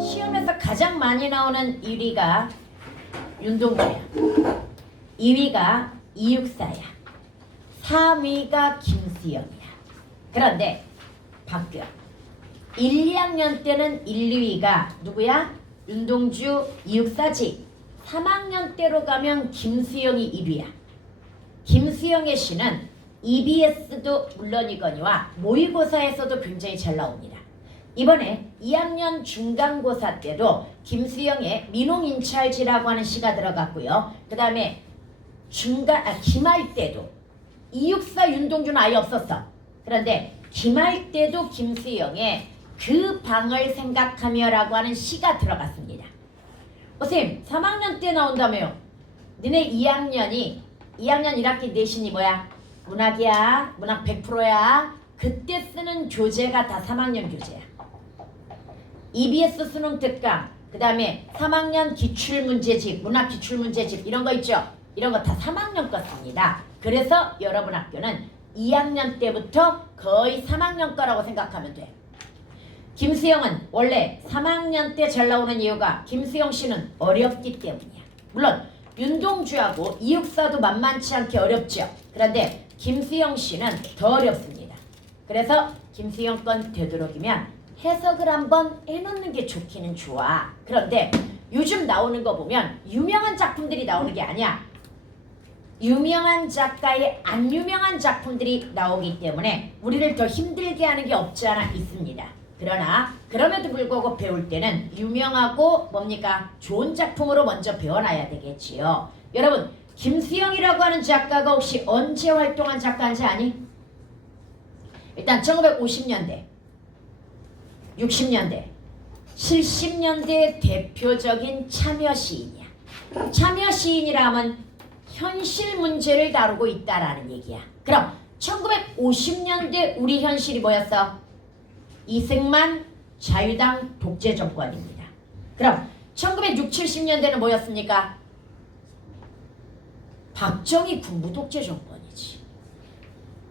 시험에서 가장 많이 나오는 1위가 윤동주야. 2위가 이육사야. 3위가 김수영이야. 그런데 바뀌어. 1, 2학년 때는 1, 2위가 누구야? 윤동주, 이육사지. 3학년 때로 가면 김수영이 1위야. 김수영의 시는 EBS도 물론이거니와 모의고사에서도 굉장히 잘 나옵니다. 이번에 2학년 중간고사 때도 김수영의 민홍인찰지라고 하는 시가 들어갔고요. 그 다음에 기말 때도 이육사 윤동주는 아예 없었어. 그런데 기말 때도 김수영의 그 방을 생각하며 라고 하는 시가 들어갔습니다. 선생님 3학년 때 나온다며요. 너네 2학년 1학기 내신이 뭐야? 문학이야. 문학 100%야. 그때 쓰는 교재가 다 3학년 교재야. EBS 수능 특강, 그 다음에 3학년 기출문제집, 문학 기출문제집 이런 거 있죠? 이런 거 다 3학년 거 씁니다. 그래서 여러분 학교는 2학년 때부터 거의 3학년 거라고 생각하면 돼. 김수영은 원래 3학년 때 잘 나오는 이유가 김수영 씨는 어렵기 때문이야. 물론 윤동주하고 이육사도 만만치 않게 어렵죠. 그런데 김수영 씨는 더 어렵습니다. 그래서 김수영 건 되도록이면 해석을 한번 해놓는 게 좋기는 좋아. 그런데 요즘 나오는 거 보면 유명한 작품들이 나오는 게 아니야. 유명한 작가의 안 유명한 작품들이 나오기 때문에 우리를 더 힘들게 하는 게 없지 않아 있습니다. 그러나 그럼에도 불구하고 배울 때는 유명하고 뭡니까? 좋은 작품으로 먼저 배워놔야 되겠지요. 여러분 김수영이라고 하는 작가가 혹시 언제 활동한 작가인지 아니? 일단 1950년대 60년대 70년대의 대표적인 참여 시인이야. 참여 시인이라 하면 현실 문제를 다루고 있다라는 얘기야. 그럼 1950년대 우리 현실이 뭐였어? 이승만 자유당 독재 정권입니다. 그럼 1960, 70년대는 뭐였습니까? 박정희 군부 독재 정권이지.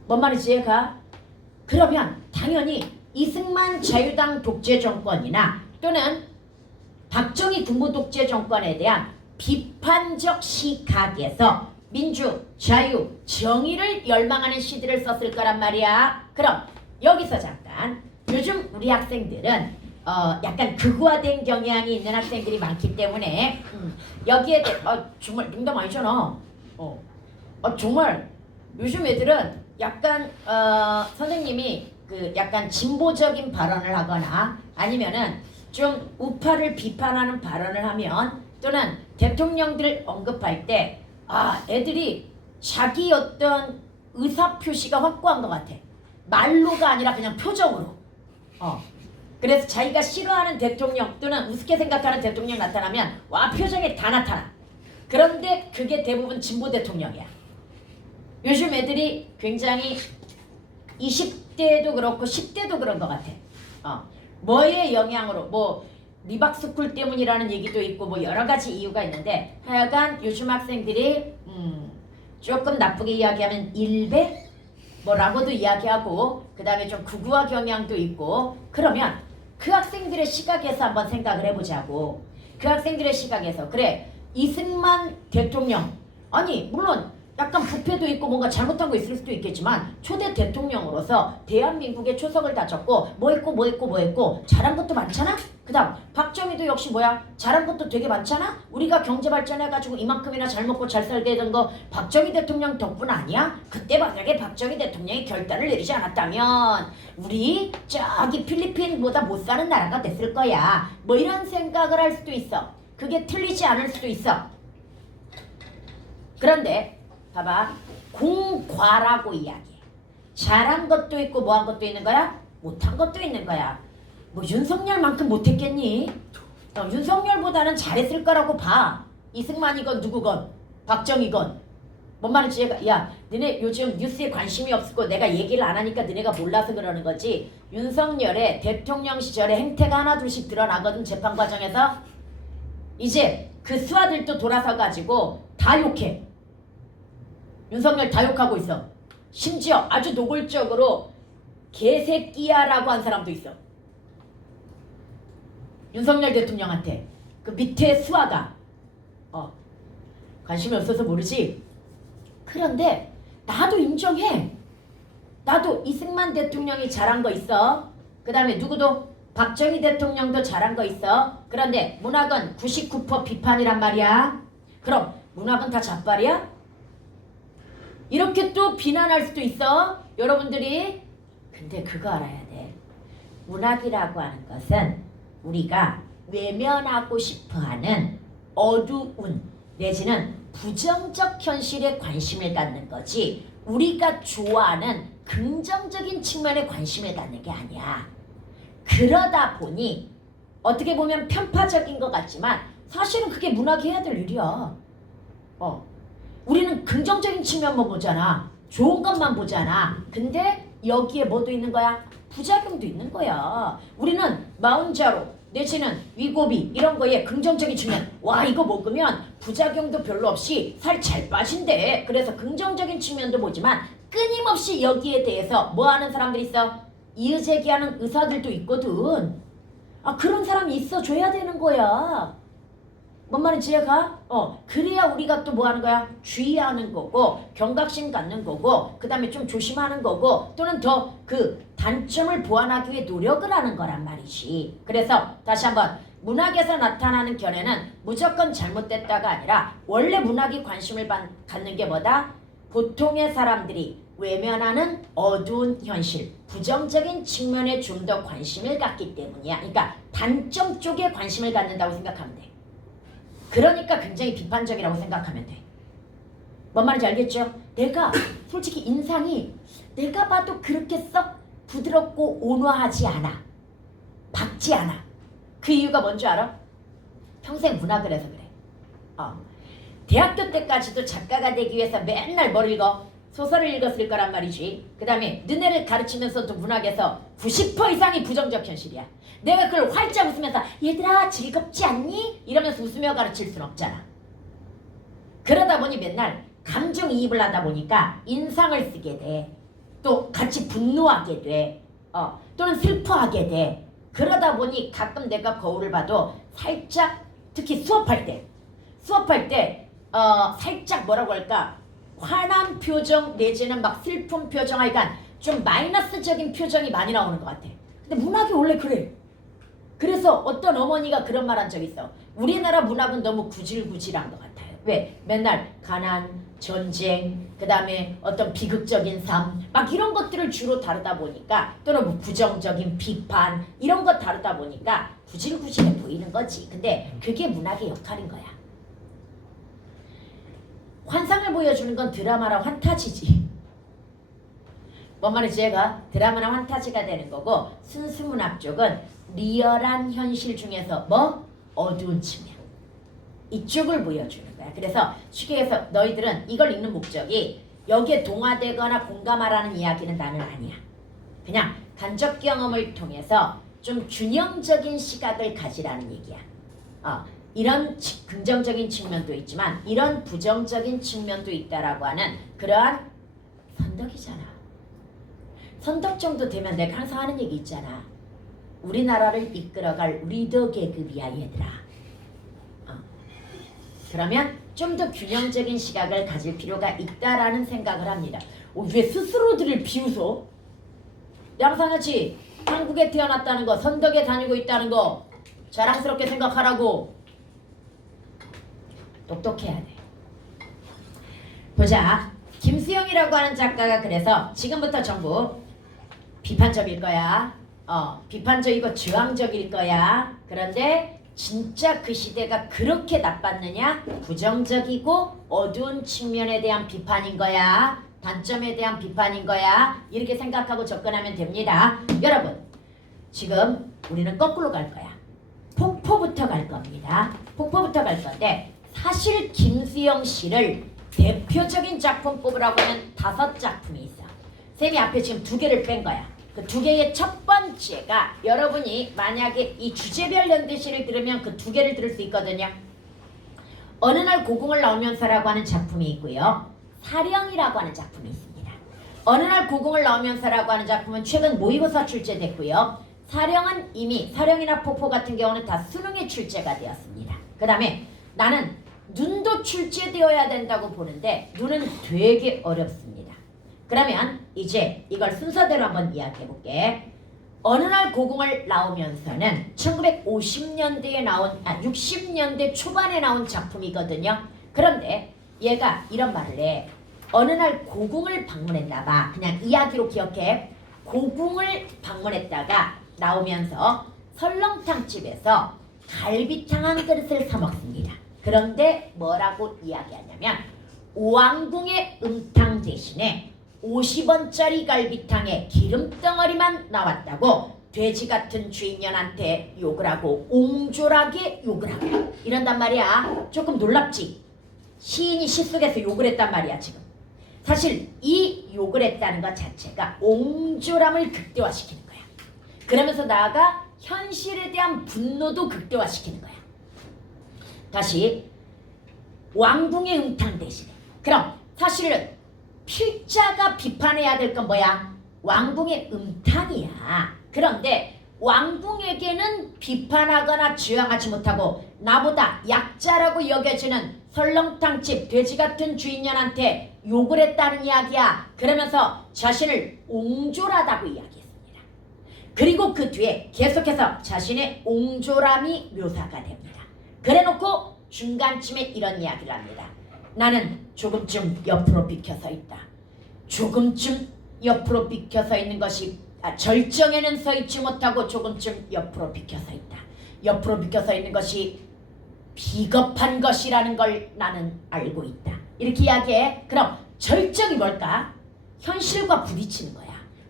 뭔 말인지 이해가? 그러면 당연히 이승만 자유당 독재 정권이나 또는 박정희 군부 독재 정권에 대한 비판적 시각에서 민주, 자유, 정의를 열망하는 시들을 썼을 거란 말이야. 그럼 여기서 잠깐 요즘 우리 학생들은 약간 극우화된 경향이 있는 학생들이 많기 때문에 여기에 대해 정말 농담 아니잖아. 정말 요즘 애들은 약간 선생님이 그 약간 진보적인 발언을 하거나 아니면은 좀 우파를 비판하는 발언을 하면 또는 대통령들을 언급할 때 애들이 자기 어떤 의사표시가 확고한 것 같아. 말로가 아니라 그냥 표정으로. 그래서 자기가 싫어하는 대통령 또는 우습게 생각하는 대통령 나타나면 와 표정에 다 나타나. 그런데 그게 대부분 진보 대통령이야. 요즘 애들이 굉장히 20대도 그렇고 10대도 그런 것 같아. 뭐의 영향으로 뭐 리박스쿨 때문이라는 얘기도 있고 뭐 여러 가지 이유가 있는데 하여간 요즘 학생들이 조금 나쁘게 이야기하면 일배 뭐라고도 이야기하고 그 다음에 좀 극우화 경향도 있고 그러면 그 학생들의 시각에서 한번 생각을 해보자고. 그 학생들의 시각에서 그래 이승만 대통령 아니 물론 약간 부패도 있고 뭔가 잘못한 거 있을 수도 있겠지만 초대 대통령으로서 대한민국의 초석을 다졌고 뭐 했고 잘한 것도 많잖아. 그 다음 박정희도 역시 뭐야 잘한 것도 되게 많잖아. 우리가 경제 발전해가지고 이만큼이나 잘 먹고 잘 살게 된 거 박정희 대통령 덕분 아니야? 그때 만약에 박정희 대통령이 결단을 내리지 않았다면 우리 저기 필리핀보다 못 사는 나라가 됐을 거야. 뭐 이런 생각을 할 수도 있어. 그게 틀리지 않을 수도 있어. 그런데 봐봐. 공과라고 이야기해. 잘한 것도 있고 뭐한 것도 있는 거야? 못한 것도 있는 거야. 뭐 윤석열만큼 못했겠니? 윤석열보다는 잘했을 거라고 봐. 이승만이건 누구건 박정희건. 뭔 말인지 야 너네 요즘 뉴스에 관심이 없고 내가 얘기를 안 하니까 너네가 몰라서 그러는 거지. 윤석열의 대통령 시절에 행태가 하나둘씩 드러나거든. 재판 과정에서. 이제 그 수하들도 돌아서 가지고 다 욕해. 윤석열 다 욕하고 있어. 심지어 아주 노골적으로 개새끼야라고 한 사람도 있어. 윤석열 대통령한테 그 밑에 수하가 관심이 없어서 모르지. 그런데 나도 인정해. 나도 이승만 대통령이 잘한 거 있어. 그 다음에 누구도 박정희 대통령도 잘한 거 있어. 그런데 문학은 99% 비판이란 말이야. 그럼 문학은 다 잡발이야? 이렇게 또 비난할 수도 있어. 여러분들이. 근데 그거 알아야 돼. 문학이라고 하는 것은 우리가 외면하고 싶어하는 어두운 내지는 부정적 현실에 관심을 갖는 거지 우리가 좋아하는 긍정적인 측면에 관심을 갖는 게 아니야. 그러다 보니 어떻게 보면 편파적인 것 같지만 사실은 그게 문학이 해야 될 일이야. 우리는 긍정적인 측면만 보잖아. 좋은 것만 보잖아. 근데 여기에 뭐도 있는 거야? 부작용도 있는 거야. 우리는 마운자로 내지는 위고비 이런 거에 긍정적인 측면, 와 이거 먹으면 부작용도 별로 없이 살 잘 빠진대. 그래서 긍정적인 측면도 보지만 끊임없이 여기에 대해서 뭐 하는 사람들이 있어? 이의제기하는 의사들도 있거든. 그런 사람이 있어줘야 되는 거야. 뭔 말인지 이해가? 그래야 우리가 또 뭐 하는 거야? 주의하는 거고 경각심 갖는 거고 그 다음에 좀 조심하는 거고 또는 더 그 단점을 보완하기 위해 노력을 하는 거란 말이지. 그래서 다시 한번 문학에서 나타나는 견해는 무조건 잘못됐다가 아니라 원래 문학이 관심을 갖는 게 뭐다? 보통의 사람들이 외면하는 어두운 현실, 부정적인 측면에 좀 더 관심을 갖기 때문이야. 그러니까 단점 쪽에 관심을 갖는다고 생각하면 돼. 그러니까 굉장히 비판적이라고 생각하면 돼. 뭔 말인지 알겠죠? 내가 솔직히 인상이 내가 봐도 그렇게 썩 부드럽고 온화하지 않아. 밝지 않아. 그 이유가 뭔지 알아? 평생 문학을 해서 그래. 대학교 때까지도 작가가 되기 위해서 맨날 뭘 읽어? 소설을 읽었을 거란 말이지. 그 다음에 너네를 가르치면서도 문학에서 90% 이상이 부정적 현실이야. 내가 그걸 활짝 웃으면서 얘들아 즐겁지 않니? 이러면서 웃으며 가르칠 순 없잖아. 그러다 보니 맨날 감정이입을 하다 보니까 인상을 쓰게 돼. 또 같이 분노하게 돼. 또는 슬퍼하게 돼. 그러다 보니 가끔 내가 거울을 봐도 살짝 특히 수업할 때 살짝 뭐라고 할까? 화난 표정 내지는 막 슬픈 표정 하여간 좀 마이너스적인 표정이 많이 나오는 것 같아. 근데 문학이 원래 그래. 그래서 어떤 어머니가 그런 말 한 적 있어. 우리나라 문학은 너무 구질구질한 것 같아요. 왜? 맨날 가난, 전쟁, 그 다음에 어떤 비극적인 삶 막 이런 것들을 주로 다루다 보니까 또는 뭐 부정적인 비판 이런 것 다루다 보니까 구질구질해 보이는 거지. 근데 그게 문학의 역할인 거야. 환상을 보여주는 건 드라마랑 환타지지. 뭔 말인지 얘가 드라마나 환타지가 되는 거고 순수문학 쪽은 리얼한 현실 중에서 뭐? 어두운 측면. 이쪽을 보여주는 거야. 그래서 쉽게 해서 너희들은 이걸 읽는 목적이 여기에 동화되거나 공감하라는 이야기는 나는 아니야. 그냥 간접 경험을 통해서 좀 균형적인 시각을 가지라는 얘기야. 이런 긍정적인 측면도 있지만 이런 부정적인 측면도 있다라고 하는 그러한 선덕이잖아. 선덕 정도 되면 내가 항상 하는 얘기 있잖아. 우리나라를 이끌어갈 리더 계급이야 얘들아. 그러면 좀 더 균형적인 시각을 가질 필요가 있다라는 생각을 합니다. 왜 스스로들을 비웃어? 양상하지. 한국에 태어났다는 거, 선덕에 다니고 있다는 거 자랑스럽게 생각하라고. 똑똑해야 돼. 보자. 김수영이라고 하는 작가가 그래서 지금부터 전부 비판적일 거야. 비판적이고 저항적일 거야. 그런데 진짜 그 시대가 그렇게 나빴느냐? 부정적이고 어두운 측면에 대한 비판인 거야. 단점에 대한 비판인 거야. 이렇게 생각하고 접근하면 됩니다. 여러분, 지금 우리는 거꾸로 갈 거야. 폭포부터 갈 겁니다. 폭포부터 갈 건데 사실 김수영 씨를 대표적인 작품 뽑으라고 하면 5작품이 있어. 쌤이 앞에 지금 2개를 뺀 거야. 그 2개의 첫 번째가 여러분이 만약에 이 주제별 연대시를 들으면 그 2개를 들을 수 있거든요. 어느 날 고궁을 나오면서라고 하는 작품이 있고요. 사령이라고 하는 작품이 있습니다. 어느 날 고궁을 나오면서라고 하는 작품은 최근 모의고사 출제됐고요. 사령은 이미 사령이나 포포 같은 경우는 다 수능에 출제가 되었습니다. 그 다음에 나는 눈도 출제되어야 된다고 보는데 눈은 되게 어렵습니다. 그러면 이제 이걸 순서대로 한번 이야기해 볼게. 어느 날 고궁을 나오면서는 1950년대에 나온 60년대 초반에 나온 작품이거든요. 그런데 얘가 이런 말을 해. 어느 날 고궁을 방문했나 봐. 그냥 이야기로 기억해. 고궁을 방문했다가 나오면서 설렁탕집에서 갈비탕 한 그릇을 사 먹습니다. 그런데 뭐라고 이야기하냐면 왕궁의 음탕 대신에 50원짜리 갈비탕에 기름덩어리만 나왔다고 돼지 같은 주인년한테 욕을 하고 옹졸하게 욕을 하고 이런단 말이야. 조금 놀랍지? 시인이 시 속에서 욕을 했단 말이야 지금. 사실 이 욕을 했다는 것 자체가 옹졸함을 극대화시키는 거야. 그러면서 나아가 현실에 대한 분노도 극대화시키는 거야. 다시 왕궁의 음탕 대신에 그럼 사실은 필자가 비판해야 될 건 뭐야? 왕궁의 음탕이야. 그런데 왕궁에게는 비판하거나 지향하지 못하고 나보다 약자라고 여겨지는 설렁탕집 돼지 같은 주인년한테 욕을 했다는 이야기야. 그러면서 자신을 옹졸하다고 이야기했습니다. 그리고 그 뒤에 계속해서 자신의 옹졸함이 묘사가 됩니다. 그래놓고 중간쯤에 이런 이야기를 합니다. 나는 조금쯤 옆으로 비켜서 있다. 조금쯤 옆으로 비켜서 있는 것이 절정에는 서 있지 못하고 조금쯤 옆으로 비켜서 있다. 옆으로 비켜서 있는 것이 비겁한 것이라는 걸 나는 알고 있다. 이렇게 이야기해. 그럼 절정이 뭘까? 현실과 부딪히는 거야.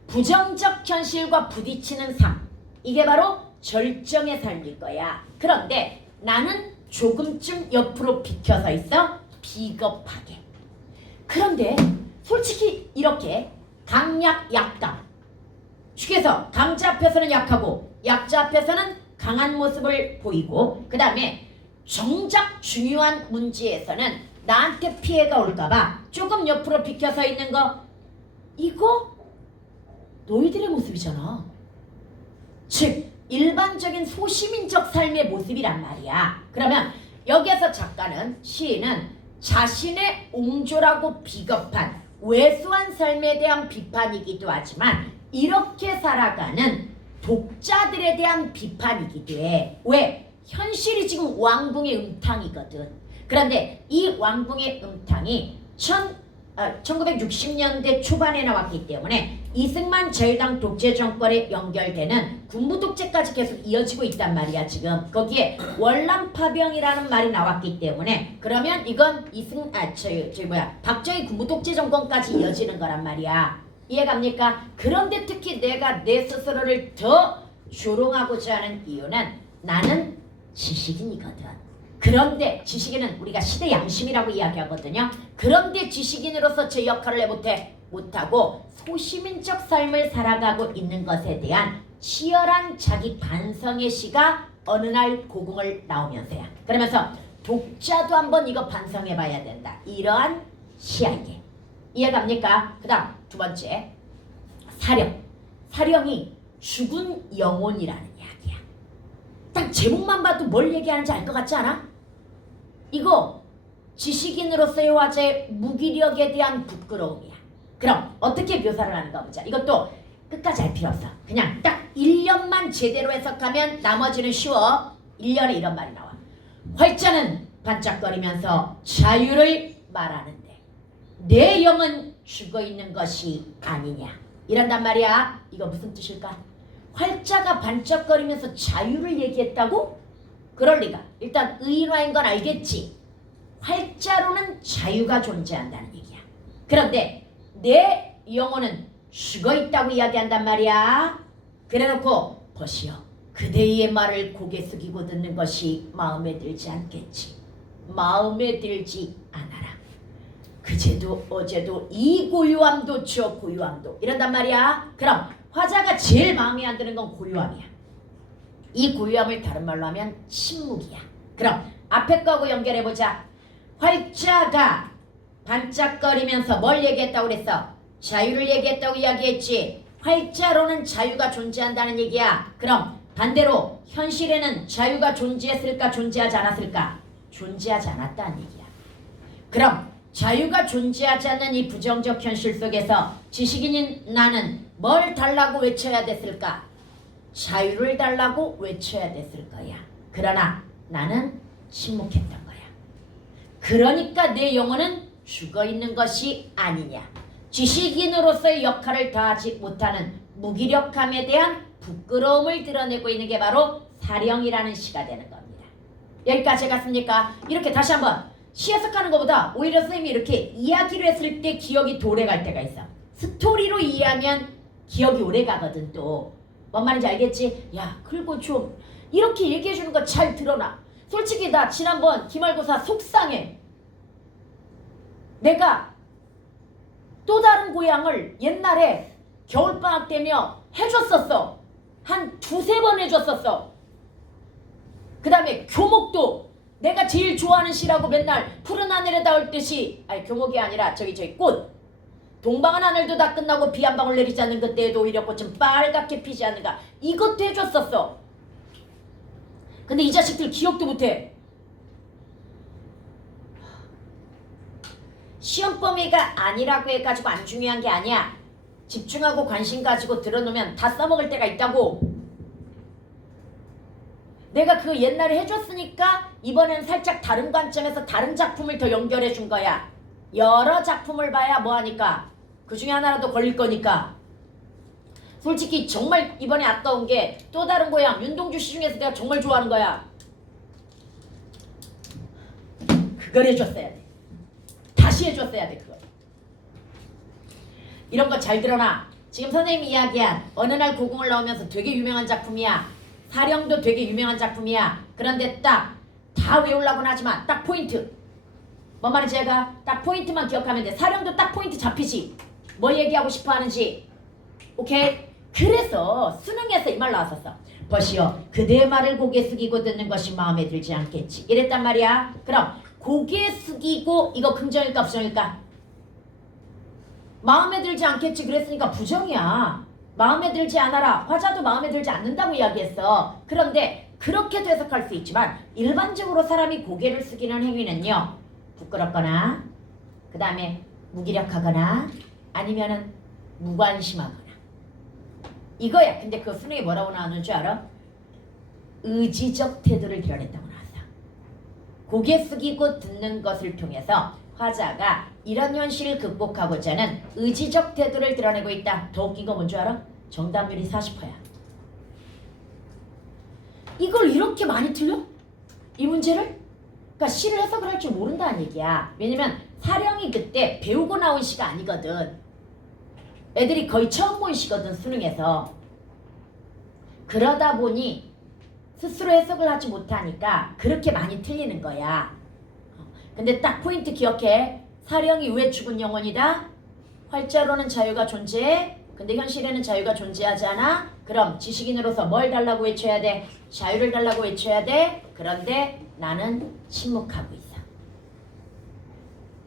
부정적 현실과 부딪히는 삶. 이게 바로 절정의 삶일 거야. 그런데 나는 조금쯤 옆으로 비켜서 있어. 비겁하게. 그런데 솔직히 이렇게 강약 약강. 축에서 강자 앞에서는 약하고 약자 앞에서는 강한 모습을 보이고 그 다음에 정작 중요한 문제에서는 나한테 피해가 올까봐 조금 옆으로 비켜서 있는 거 이거 너희들의 모습이잖아. 즉 일반적인 소시민적 삶의 모습이란 말이야. 그러면 여기에서 작가는 시인은 자신의 옹졸하고 비겁한 왜소한 삶에 대한 비판이기도 하지만 이렇게 살아가는 독자들에 대한 비판이기도 해. 왜? 현실이 지금 왕궁의 음탕이거든. 그런데 이 왕궁의 음탕이 1960년대 초반에 나왔기 때문에 이승만 자유당 독재 정권에 연결되는 군부 독재까지 계속 이어지고 있단 말이야 지금. 거기에 월남파병이라는 말이 나왔기 때문에 그러면 이건 박정희 군부 독재 정권까지 이어지는 거란 말이야. 이해갑니까? 그런데 특히 내가 내 스스로를 더 조롱하고자 하는 이유는 나는 지식인이거든. 그런데 지식인은 우리가 시대 양심이라고 이야기하거든요. 그런데 지식인으로서 제 역할을 못하고 소시민적 삶을 살아가고 있는 것에 대한 치열한 자기 반성의 시가 어느 날 고궁을 나오면서야. 그러면서 독자도 한번 이거 반성해봐야 된다. 이러한 시야이게. 이해갑니까? 그 다음 두 번째 사령. 사령이 죽은 영혼이라는 이야기야. 딱 제목만 봐도 뭘 얘기하는지 알 것 같지 않아? 이거 지식인으로서의 화제의 무기력에 대한 부끄러움이야. 그럼 어떻게 묘사를 하는가 보자. 이것도 끝까지 알 필요 없어. 그냥 딱 1년만 제대로 해석하면 나머지는 쉬워. 1년에 이런 말이 나와. 활자는 반짝거리면서 자유를 말하는데 내 영은 죽어있는 것이 아니냐. 이란단 말이야. 이거 무슨 뜻일까? 활자가 반짝거리면서 자유를 얘기했다고? 그럴 리가. 일단 의인화인 건 알겠지. 활자로는 자유가 존재한다는 얘기야. 그런데 내 영혼은 죽어있다고 이야기한단 말이야. 그래놓고 보시오. 그대의 말을 고개 숙이고 듣는 것이 마음에 들지 않겠지. 마음에 들지 않아라. 그제도 어제도 이 고요함도 저 고요함도 이런단 말이야. 그럼 화자가 제일 마음에 안 드는 건 고요함이야. 이 고요함을 다른 말로 하면 침묵이야. 그럼 앞에 거하고 연결해보자. 활자가 반짝거리면서 뭘 얘기했다고 그랬어? 자유를 얘기했다고 이야기했지. 활자로는 자유가 존재한다는 얘기야. 그럼 반대로 현실에는 자유가 존재했을까 존재하지 않았을까? 존재하지 않았다는 얘기야. 그럼 자유가 존재하지 않는 이 부정적 현실 속에서 지식인인 나는 뭘 달라고 외쳐야 됐을까? 자유를 달라고 외쳐야 됐을 거야. 그러나 나는 침묵했던 거야. 그러니까 내 영혼은 죽어있는 것이 아니냐. 지식인으로서의 역할을 다하지 못하는 무기력함에 대한 부끄러움을 드러내고 있는 게 바로 사령이라는 시가 되는 겁니다. 여기까지 갔습니까? 이렇게 다시 한번 시 해석하는 것보다 오히려 선생님이 이렇게 이야기를 했을 때 기억이 더 오래 갈 때가 있어. 스토리로 이해하면 기억이 오래 가거든. 또 뭔 말인지 알겠지? 야, 그리고 좀 이렇게 얘기해 주는 거 잘 들어놔. 솔직히 나 지난번 기말고사 속상해. 내가 또 다른 고향을 옛날에 겨울방학 때며 해줬었어. 한 두세 번 해줬었어. 그 다음에 교목도 내가 제일 좋아하는 시라고 맨날 푸른 하늘에 닿을 듯이, 아니 교목이 아니라 저기 꽃. 동방은 하늘도 다 끝나고 비 한 방울 내리지 않는 그때에도 오히려 꽃은 빨갛게 피지 않는가. 이것도 해줬었어. 근데 이 자식들 기억도 못해. 시험 범위가 아니라고 해가지고 안 중요한 게 아니야. 집중하고 관심 가지고 들어놓으면 다 써먹을 때가 있다고. 내가 그거 옛날에 해줬으니까 이번엔 살짝 다른 관점에서 다른 작품을 더 연결해 준 거야. 여러 작품을 봐야 뭐하니까 그 중에 하나라도 걸릴 거니까. 솔직히 정말 이번에 아까운 게 또 다른 고향 윤동주 씨 중에서 내가 정말 좋아하는 거야. 그걸 해줬어야 돼. 다시 해줬어야 돼. 그걸. 이런 거 잘 들어놔. 지금 선생님이 이야기한 어느 날 고궁을 나오면서 되게 유명한 작품이야. 사령도 되게 유명한 작품이야. 그런데 딱 다 외우려고는 하지만 딱 포인트. 뭔 말인지 제가 딱 포인트만 기억하면 돼. 사령도 딱 포인트 잡히지. 뭐 얘기하고 싶어 하는지. 오케이? 그래서 수능에서 이 말 나왔었어. 보시오. 그대의 말을 고개 숙이고 듣는 것이 마음에 들지 않겠지. 이랬단 말이야. 그럼 고개 숙이고 이거 긍정일까 부정일까? 마음에 들지 않겠지 그랬으니까 부정이야. 마음에 들지 않아라. 화자도 마음에 들지 않는다고 이야기했어. 그런데 그렇게도 해석할 수 있지만 일반적으로 사람이 고개를 숙이는 행위는요. 부끄럽거나 그 다음에 무기력하거나 아니면은 무관심하거나 이거야. 근데 그 수능에 뭐라고 나오는 줄 알아? 의지적 태도를 드러냈다고 나왔어. 고개 숙이고 듣는 것을 통해서 화자가 이런 현실을 극복하고자 하는 의지적 태도를 드러내고 있다. 더 웃긴 거 뭔 줄 알아? 정답률이 40%야. 이걸 이렇게 많이 틀려? 이 문제를? 그러니까 시를 해석을 할 줄 모른다는 얘기야. 왜냐면 사령이 그때 배우고 나온 시가 아니거든. 애들이 거의 처음 본 시거든. 수능에서. 그러다 보니 스스로 해석을 하지 못하니까 그렇게 많이 틀리는 거야. 근데 딱 포인트 기억해. 사령이 왜 죽은 영혼이다? 활자로는 자유가 존재해. 근데 현실에는 자유가 존재하지 않아. 그럼 지식인으로서 뭘 달라고 외쳐야 돼? 자유를 달라고 외쳐야 돼. 그런데 나는 침묵하고 있어.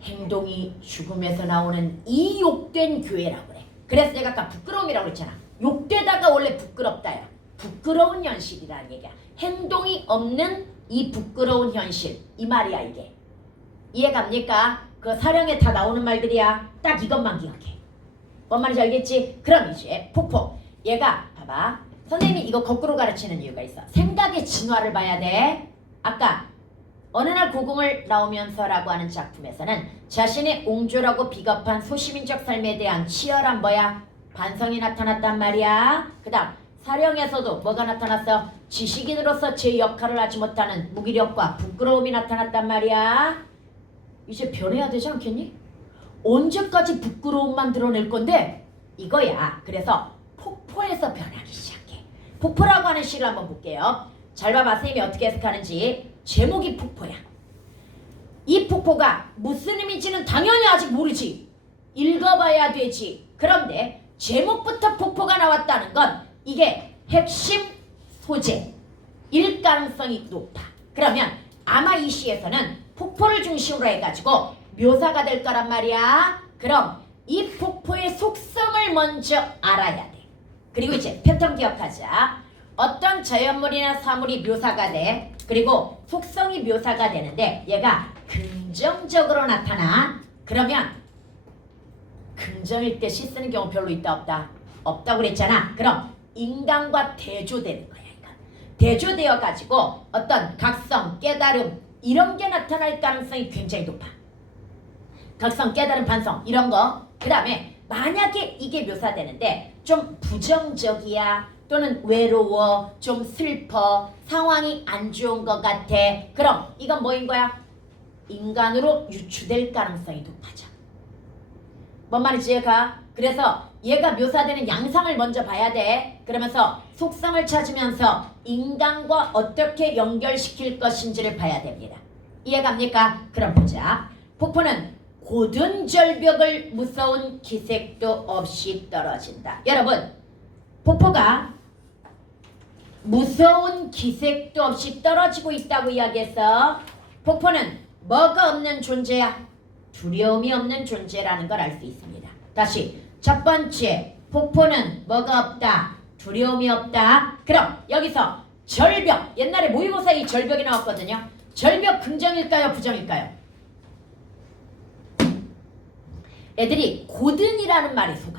행동이 죽음에서 나오는 이 욕된 교회라고 그래. 그래서 내가 아까 부끄러움이라고 그랬잖아. 욕되다가 원래 부끄럽다야. 부끄러운 현실이라는 얘기야. 행동이 없는 이 부끄러운 현실. 이 말이야 이게. 이해갑니까? 그 사령에 다 나오는 말들이야. 딱 이것만 기억해. 뭔 말인지 알겠지? 그럼 이제 폭포. 얘가 봐봐. 선생님이 이거 거꾸로 가르치는 이유가 있어. 생각의 진화를 봐야 돼. 아까 어느 날 고궁을 나오면서라고 하는 작품에서는 자신의 옹졸하고 비겁한 소시민적 삶에 대한 치열한 뭐야? 반성이 나타났단 말이야. 그 다음 사령에서도 뭐가 나타났어? 지식인으로서 제 역할을 하지 못하는 무기력과 부끄러움이 나타났단 말이야. 이제 변해야 되지 않겠니? 언제까지 부끄러움만 드러낼 건데? 이거야. 그래서 폭포에서 변하기 시작해. 폭포라고 하는 시를 한번 볼게요. 잘 봐봐. 선생님이 어떻게 해석하는지. 제목이 폭포야. 이 폭포가 무슨 의미인지는 당연히 아직 모르지. 읽어봐야 되지. 그런데 제목부터 폭포가 나왔다는 건 이게 핵심 소재일 가능성이 높아. 그러면 아마 이 시에서는 폭포를 중심으로 해가지고 묘사가 될 거란 말이야. 그럼 이 폭포의 속성을 먼저 알아야 돼. 그리고 이제 패턴 기억하자. 어떤 자연물이나 사물이 묘사가 돼. 그리고 속성이 묘사가 되는데 얘가 긍정적으로 나타나. 그러면 긍정일 때 시 쓰는 경우 별로 있다 없다? 없다고 그랬잖아. 그럼 인간과 대조되는 거야. 이건. 대조되어 가지고 어떤 각성, 깨달음 이런 게 나타날 가능성이 굉장히 높아. 각성, 깨달음, 반성 이런 거. 그 다음에 만약에 이게 묘사되는데 좀 부정적이야 또는 외로워 좀 슬퍼 상황이 안 좋은 것 같아. 그럼 이건 뭐인 거야? 인간으로 유추될 가능성이 높아져. 뭔 말인지 이해가? 그래서 얘가 묘사되는 양상을 먼저 봐야 돼. 그러면서 속성을 찾으면서 인간과 어떻게 연결시킬 것인지를 봐야 됩니다. 이해갑니까? 그럼 보자. 폭포는 고든 절벽을 무서운 기색도 없이 떨어진다. 여러분, 폭포가 무서운 기색도 없이 떨어지고 있다고 이야기해서 폭포는 뭐가 없는 존재야? 두려움이 없는 존재라는 걸 알 수 있습니다. 다시 첫 번째, 폭포는 뭐가 없다? 두려움이 없다. 그럼 여기서 절벽, 옛날에 모의고사에 이 절벽이 나왔거든요. 절벽 긍정일까요? 부정일까요? 애들이 고든이라는 말에 속아.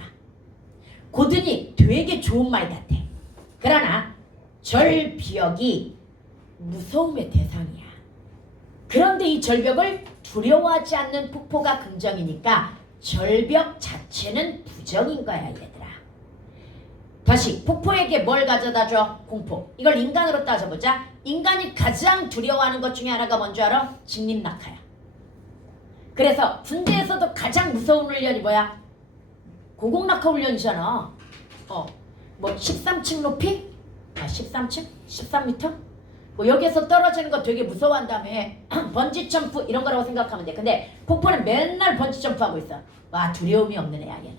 고든이 되게 좋은 말 같아. 그러나 절벽이 무서움의 대상이야. 그런데 이 절벽을 두려워하지 않는 폭포가 긍정이니까 절벽 자체는 부정인 거야, 얘들아. 다시 폭포에게 뭘 가져다 줘? 공포. 이걸 인간으로 따져보자. 인간이 가장 두려워하는 것 중에 하나가 뭔지 알아? 직립낙하야. 그래서 군대에서도 가장 무서운 훈련이 뭐야? 고공낙하 훈련이잖아. 뭐 13층 높이? 13층? 13m? 뭐 여기에서 떨어지는 거 되게 무서워한다며. 번지 점프 이런 거라고 생각하면 돼. 근데 폭포는 맨날 번지 점프 하고 있어. 와, 두려움이 없는 애야 얘는.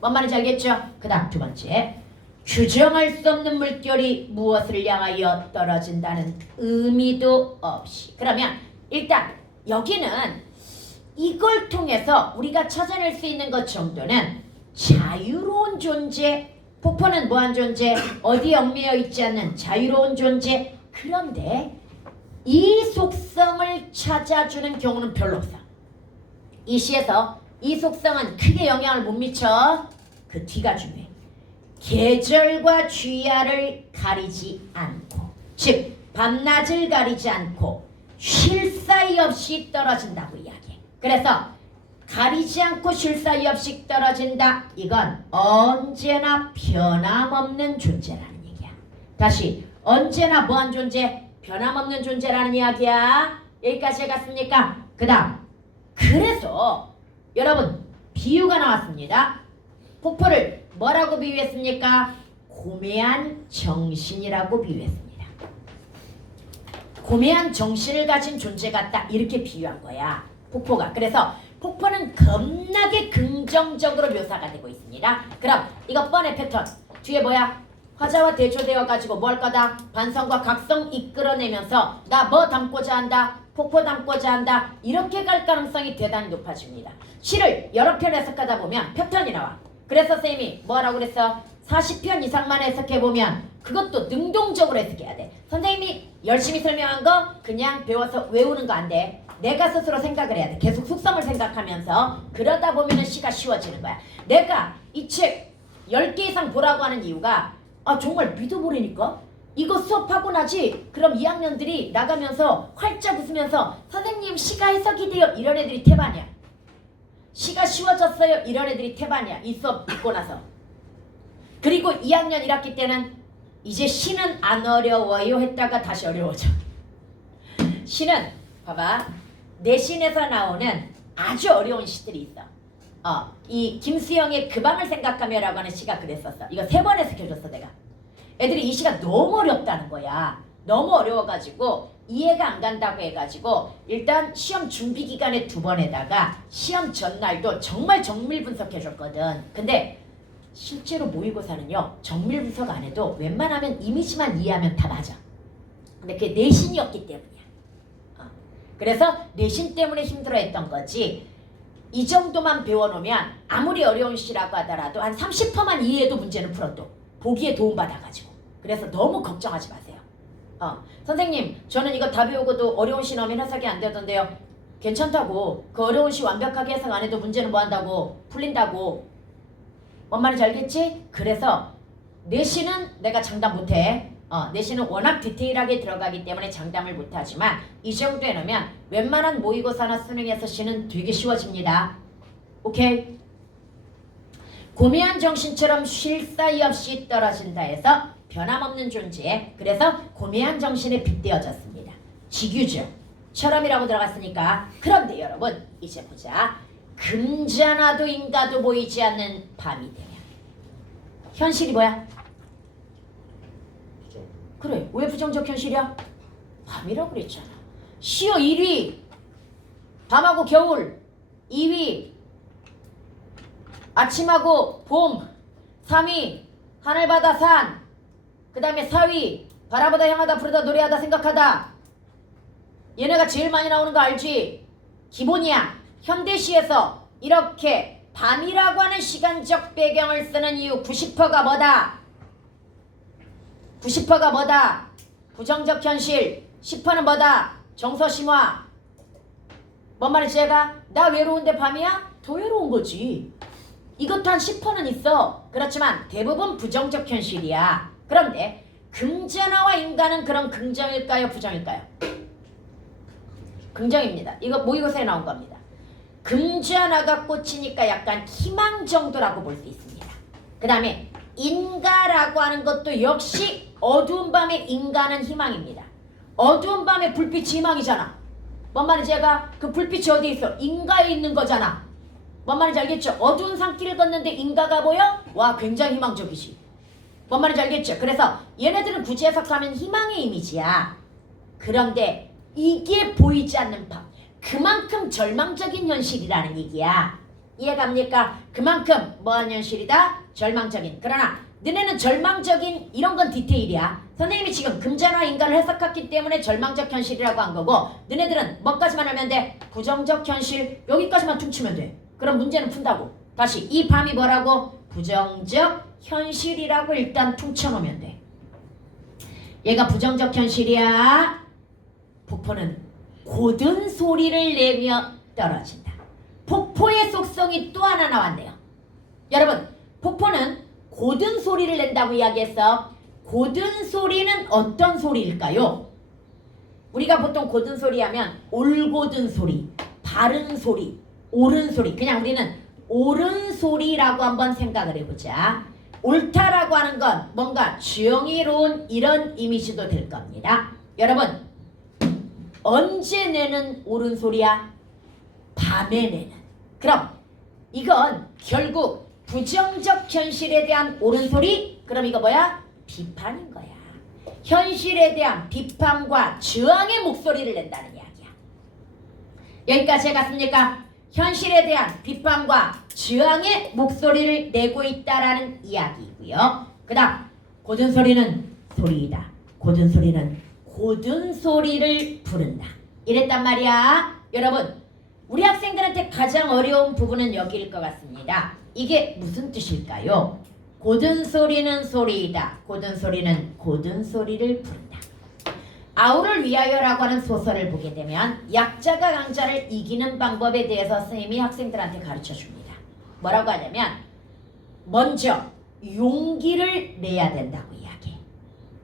뭔 말인지 알겠죠? 그 다음 두 번째, 규정할 수 없는 물결이 무엇을 향하여 떨어진다는 의미도 없이. 그러면 일단 여기는 이걸 통해서 우리가 찾아낼 수 있는 것 정도는 자유로운 존재. 폭포는 뭐한 존재? 어디에 얽매여 있지 않는 자유로운 존재. 그런데 이 속성을 찾아주는 경우는 별로 없어. 이 시에서 이 속성은 크게 영향을 못 미쳐. 그 뒤가 중요해. 계절과 주야를 가리지 않고, 즉 밤낮을 가리지 않고 쉴 사이 없이 떨어진다고 이야기해. 그래서 가리지 않고 쉴 사이 없이 떨어진다. 이건 언제나 변함없는 존재라는 얘기야. 다시 언제나 뭐한 존재? 변함없는 존재라는 이야기야. 여기까지 해갔습니까? 그 다음, 그래서 여러분 비유가 나왔습니다. 폭포를 뭐라고 비유했습니까? 고매한 정신이라고 비유했습니다. 고매한 정신을 가진 존재 같다. 이렇게 비유한 거야. 폭포가. 그래서 폭포는 겁나게 긍정적으로 묘사가 되고 있습니다. 그럼 이거 뻔해 패턴. 뒤에 뭐야? 화자와 대조되어 가지고 뭘 거다? 반성과 각성 이끌어내면서 나 뭐 담고자 한다? 폭포 담고자 한다. 이렇게 갈 가능성이 대단히 높아집니다. 시를 여러 편 해석하다 보면 패턴이 나와. 그래서 쌤이 뭐라고 그랬어? 40편 이상만 해석해보면 그것도 능동적으로 해석해야 돼. 선생님이 열심히 설명한 거 그냥 배워서 외우는 거 안 돼. 내가 스스로 생각을 해야 돼. 계속 속성을 생각하면서. 그러다 보면 시가 쉬워지는 거야. 내가 이 책 10개 이상 보라고 하는 이유가 정말 믿어보라니까? 이거 수업하고 나지? 그럼 2학년들이 나가면서 활짝 웃으면서 선생님 시가 해석이 돼요. 이런 애들이 태반이야. 시가 쉬워졌어요. 이런 애들이 태반이야. 이 수업 듣고 나서. 그리고 2학년 1학기 때는 이제 시는 안 어려워요 했다가 다시 어려워져. 시는 봐봐. 내신에서 나오는 아주 어려운 시들이 있어. 이 김수영의 그 밤을 생각하며 라고 하는 시가 그랬었어. 이거 3번 해석해줬어 내가. 애들이 이 시가 너무 어렵다는 거야. 너무 어려워가지고 이해가 안 간다고 해가지고 일단 시험 준비 기간에 2번에다가 시험 전날도 정말 정밀 분석해줬거든. 근데 실제로 모의고사는요 정밀 분석 안 해도 웬만하면 이미지만 이해하면 다 맞아. 근데 그게 내신이었기 때문이야. 그래서 내신 때문에 힘들어했던 거지 이 정도만 배워놓으면 아무리 어려운 시라고 하더라도 한 30%만 이해해도 문제는 풀어도 보기에 도움받아가지고. 그래서 너무 걱정하지 마세요. 선생님 저는 이거 다 배우고도 어려운 시 나오면 해석이 안 되던데요. 괜찮다고. 그 어려운 시 완벽하게 해석 안 해도 문제는 뭐 한다고? 풀린다고. 뭔 말인지 알겠지? 그래서 내시는 내가 장담 못해. 내시는 워낙 디테일하게 들어가기 때문에 장담을 못하지만 이 정도 해놓으면 웬만한 모의고사나 수능에서 시는 되게 쉬워집니다. 오케이? 고매한 정신처럼 쉴 사이 없이 떨어진다 해서 변함없는 존재. 그래서 고매한 정신에 빗대어졌습니다. 지규죠. 처럼이라고 들어갔으니까. 그런데 여러분 이제 보자. 금자나도 인가도 보이지 않는 밤이 되면 현실이 뭐야? 그래. 왜 부정적 현실이야? 밤이라고 그랬잖아. 시어 1위 밤하고 겨울, 2위 아침하고 봄, 3위 하늘 바다 산, 그 다음에 4위 바라보다 향하다 부르다 노래하다 생각하다. 얘네가 제일 많이 나오는 거 알지? 기본이야. 현대시에서 이렇게 밤이라고 하는 시간적 배경을 쓰는 이유 90%가 뭐다? 90%가 뭐다? 부정적 현실. 10%는 뭐다? 정서심화. 뭔 말인지 제가? 나 외로운데 밤이야? 더 외로운 거지. 이것도 한 10%는 있어. 그렇지만 대부분 부정적 현실이야. 그런데 금자나와 인간은 그럼 긍정일까요? 부정일까요? 긍정입니다. 이거 모의고사에 나온 겁니다. 금자나가 꽂히니까 약간 희망 정도라고 볼 수 있습니다. 그 다음에 인가라고 하는 것도 역시 어두운 밤의 인가는 희망입니다. 어두운 밤의 불빛이 희망이잖아. 뭔 말인지 제가? 그 불빛이 어디 있어? 인가에 있는 거잖아. 뭔 말인지 알겠죠? 어두운 산길을 걷는데 인가가 보여? 와 굉장히 희망적이지. 뭔 말인지 알겠죠? 그래서 얘네들은 굳이 해석하면 희망의 이미지야. 그런데 이게 보이지 않는 밤, 그만큼 절망적인 현실이라는 얘기야. 이해갑니까? 그만큼 뭐한 현실이다? 절망적인. 그러나 너네는 절망적인 이런 건 디테일이야. 선생님이 지금 금자나 인간을 해석했기 때문에 절망적 현실이라고 한 거고, 너네들은 뭐까지만 하면 돼? 부정적 현실 여기까지만 퉁치면 돼. 그럼 문제는 푼다고. 다시 이 밤이 뭐라고? 부정적 현실이라고 일단 퉁쳐놓으면 돼. 얘가 부정적 현실이야. 폭포는 고든 소리를 내며 떨어진다. 폭포의 속성이 또 하나 나왔네요. 여러분 폭포는 고든 소리를 낸다고 이야기했어. 고든 소리는 어떤 소리일까요? 우리가 보통 고든 소리 하면 올고든 소리, 바른 소리, 옳은 소리. 그냥 우리는 옳은 소리라고 한번 생각을 해보자. 옳다라고 하는 건 뭔가 정의로운 이런 이미지도 될 겁니다. 여러분 언제 내는 옳은 소리야? 밤에 내는. 그럼 이건 결국 부정적 현실에 대한 옳은 소리? 그럼 이거 뭐야? 비판인 거야. 현실에 대한 비판과 저항의 목소리를 낸다는 이야기야. 여기까지 해갔습니까? 현실에 대한 비판과 저항의 목소리를 내고 있다라는 이야기고요. 그 다음 고든 소리는 소리이다. 고든 소리는 고든 소리를 부른다. 이랬단 말이야. 여러분 우리 학생들한테 가장 어려운 부분은 여기일 것 같습니다. 이게 무슨 뜻일까요? 고든 소리는 소리이다. 고든 소리는 고든 소리를 부른다. 아우를 위하여라고 하는 소설을 보게 되면 약자가 강자를 이기는 방법에 대해서 선생님이 학생들한테 가르쳐 줍니다. 뭐라고 하냐면 먼저 용기를 내야 된다고 이야기해.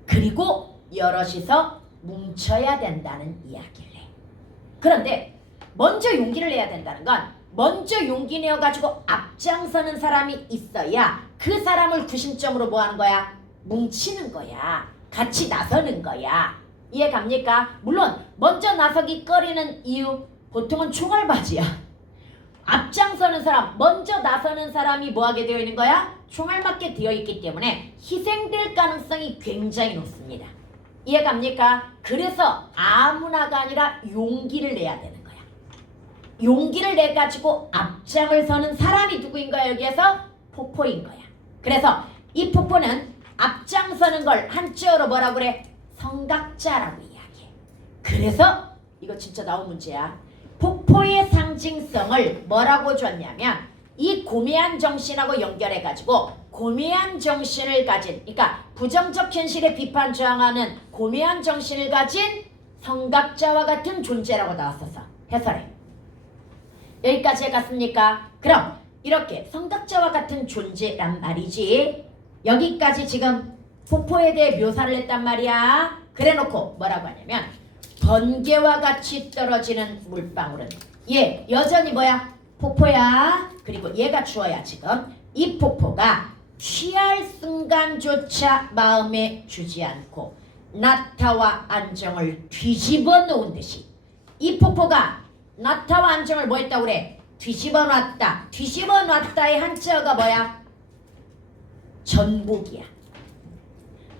그리고 여럿이서 뭉쳐야 된다는 이야기를 해. 그런데 먼저 용기를 내야 된다는 건 먼저 용기 내어가지고 앞장서는 사람이 있어야 그 사람을 구심점으로 뭐 하는 거야? 뭉치는 거야. 같이 나서는 거야. 이해 갑니까? 물론 먼저 나서기 꺼리는 이유 보통은 총알바지야. 앞장서는 사람, 먼저 나서는 사람이 뭐하게 되어 있는 거야? 총알 맞게 되어 있기 때문에 희생될 가능성이 굉장히 높습니다. 이해 갑니까? 그래서 아무나가 아니라 용기를 내야 되는 거야. 용기를 내가지고 앞장을 서는 사람이 누구인 거야? 여기에서 폭포인 거야. 그래서 이 폭포는 앞장서는 걸 한자어로 뭐라고 그래? 성각자라고 이야기해. 그래서 이거 진짜 나온 문제야. 폭포의 상 상징성을 뭐라고 줬냐면 이 고매한 정신하고 연결해가지고 고매한 정신을 가진, 그러니까 부정적 현실에 비판 저항하는 고매한 정신을 가진 성각자와 같은 존재라고 나왔어서 해설해. 여기까지 해갔습니까? 그럼 이렇게 성각자와 같은 존재란 말이지. 여기까지 지금 폭포에 대해 묘사를 했단 말이야. 그래놓고 뭐라고 하냐면 번개와 같이 떨어지는 물방울은 얘 여전히 뭐야? 폭포야. 그리고 얘가 주어야 지금 이 폭포가 취할 순간조차 마음에 주지 않고 나타와 안정을 뒤집어 놓은 듯이 이 폭포가 나타와 안정을 뭐 했다고 그래? 뒤집어 놨다. 뒤집어 놨다의 한자어가 뭐야? 전복이야.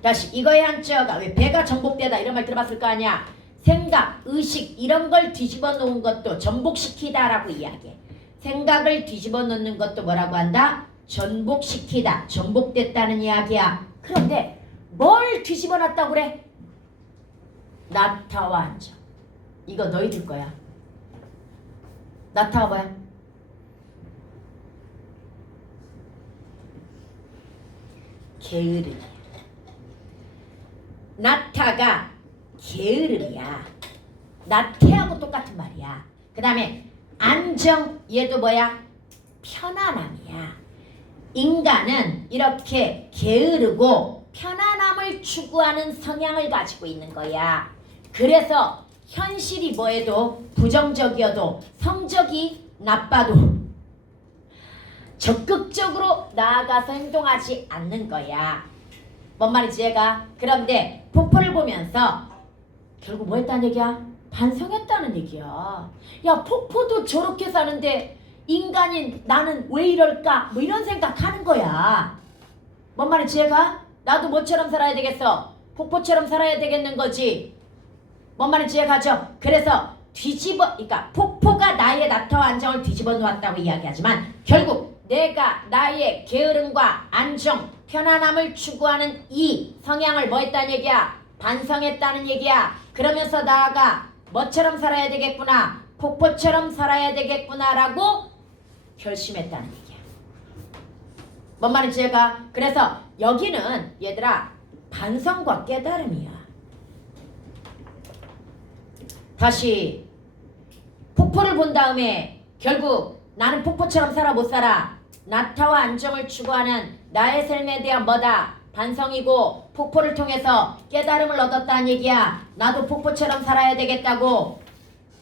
다시 이거의 한자어가 왜 배가 전복되다 이런 말 들어봤을 거 아니야. 생각, 의식 이런 걸 뒤집어 놓은 것도 전복시키다 라고 이야기해. 생각을 뒤집어 놓는 것도 뭐라고 한다? 전복시키다. 전복됐다는 이야기야. 그런데 뭘 뒤집어 놨다고 그래? 나타와 안정. 이거 너희들 거야. 나타가 뭐야? 게으름이야. 나타가 게으름이야. 나태하고 똑같은 말이야. 그 다음에 안정, 얘도 뭐야? 편안함이야. 인간은 이렇게 게으르고 편안함을 추구하는 성향을 가지고 있는 거야. 그래서 현실이 뭐해도 부정적이어도 성적이 나빠도 적극적으로 나아가서 행동하지 않는 거야. 뭔 말인지 얘가. 그런데 폭포를 보면서 결국 뭐 했다는 얘기야? 반성했다는 얘기야. 야, 폭포도 저렇게 사는데 인간인 나는 왜 이럴까? 뭐 이런 생각하는 거야. 뭔 말인지 얘가? 나도 뭐처럼 살아야 되겠어? 폭포처럼 살아야 되겠는 거지. 뭔 말인지 이해가죠? 그래서 그러니까 폭포가 나의 나타와 안정을 뒤집어 놓았다고 이야기하지만 결국 내가 나의 게으름과 안정, 편안함을 추구하는 이 성향을 뭐 했다는 얘기야? 반성했다는 얘기야. 그러면서 나아가 뭐처럼 살아야 되겠구나, 폭포처럼 살아야 되겠구나 라고 결심했다는 얘기야. 뭔 말인지 얘가? 그래서 여기는 얘들아 반성과 깨달음이야. 다시 폭포를 본 다음에 결국 나는 폭포처럼 살아 못 살아? 나타와 안정을 추구하는 나의 삶에 대한 뭐다? 반성이고 폭포를 통해서 깨달음을 얻었다는 얘기야. 나도 폭포처럼 살아야 되겠다고.